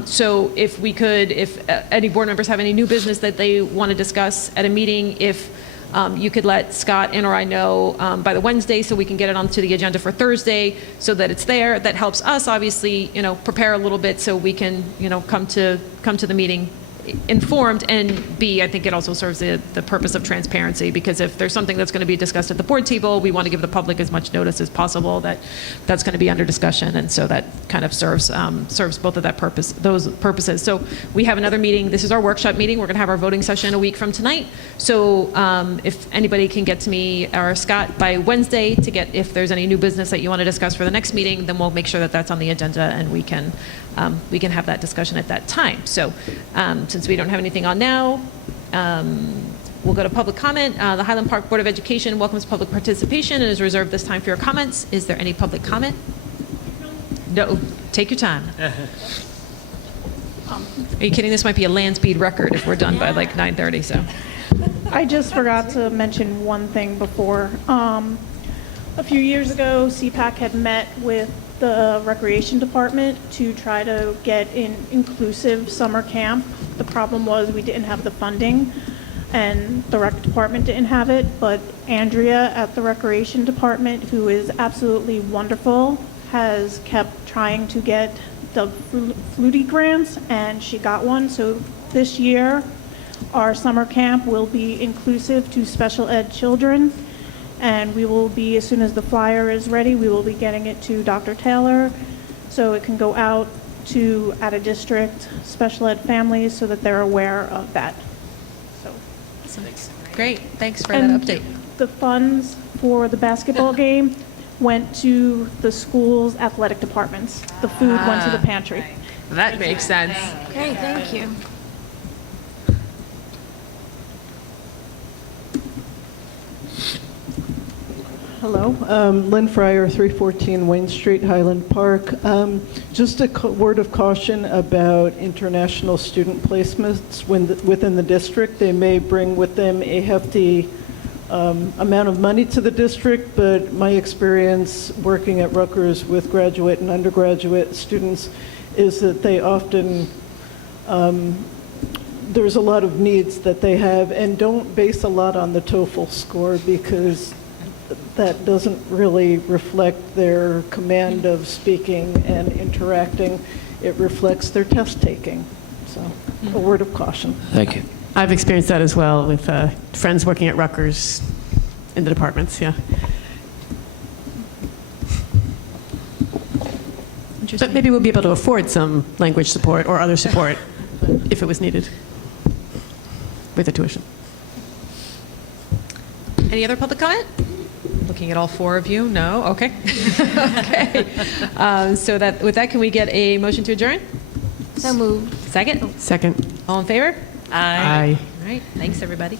So if any board members have any new business that they want to discuss at a meeting, if you could let Scott and or I know by the Wednesday so we can get it onto the agenda for Thursday so that it's there. That helps us, obviously, prepare a little bit so we can, come to the meeting informed, and B, I think it also serves the purpose of transparency, because if there's something that's going to be discussed at the board table, we want to give the public as much notice as possible that that's going to be under discussion, and so that kind of serves both of those purposes. So we have another meeting. This is our workshop meeting. We're going to have our voting session a week from tonight. So if anybody can get to me or Scott by Wednesday to get if there's any new business that you want to discuss for the next meeting, then we'll make sure that that's on the agenda and we can have that discussion at that time. So since we don't have anything on now, we'll go to public comment. The Highland Park Board of Education welcomes public participation and is reserved this time for your comments. Is there any public comment? No, take your time. Are you kidding? This might be a land speed record if we're done by like 9:30. So I just forgot to mention one thing before. A few years ago, CPAC had met with the Recreation Department to try to get an inclusive summer camp. The problem was we didn't have the funding, and the Rec Department didn't have it, but Andrea at the Recreation Department, who is absolutely wonderful, has kept trying to get the Flutie grants, and she got one. So this year, our summer camp will be inclusive to special ed children. And we will be, as soon as the flyer is ready, we will be getting it to Dr. Taylor so it can go out to out-of-district special ed families so that they're aware of that. So, great, thanks for that update. The funds for the basketball game went to the school's athletic departments. The food went to the pantry. That makes sense. Great, thank you. Hello, Lynn Fryer, 314 Wayne Street, Highland Park. Just a word of caution about international student placements within the district. They may bring with them a hefty amount of money to the district, but my experience working at Rutgers with graduate and undergraduate students is that they often there's a lot of needs that they have, and don't base a lot on the TOEFL score because that doesn't really reflect their command of speaking and interacting. It reflects their test taking. So, a word of caution. Thank you. I've experienced that as well with friends working at Rutgers in the departments, yeah. But maybe we'll be able to afford some language support or other support if it was needed with the tuition. Any other public comment? Looking at all four of you, no? Okay. Okay. So with that, can we get a motion to adjourn? So moved. Second? Second. All in favor? Aye. All right, thanks, everybody.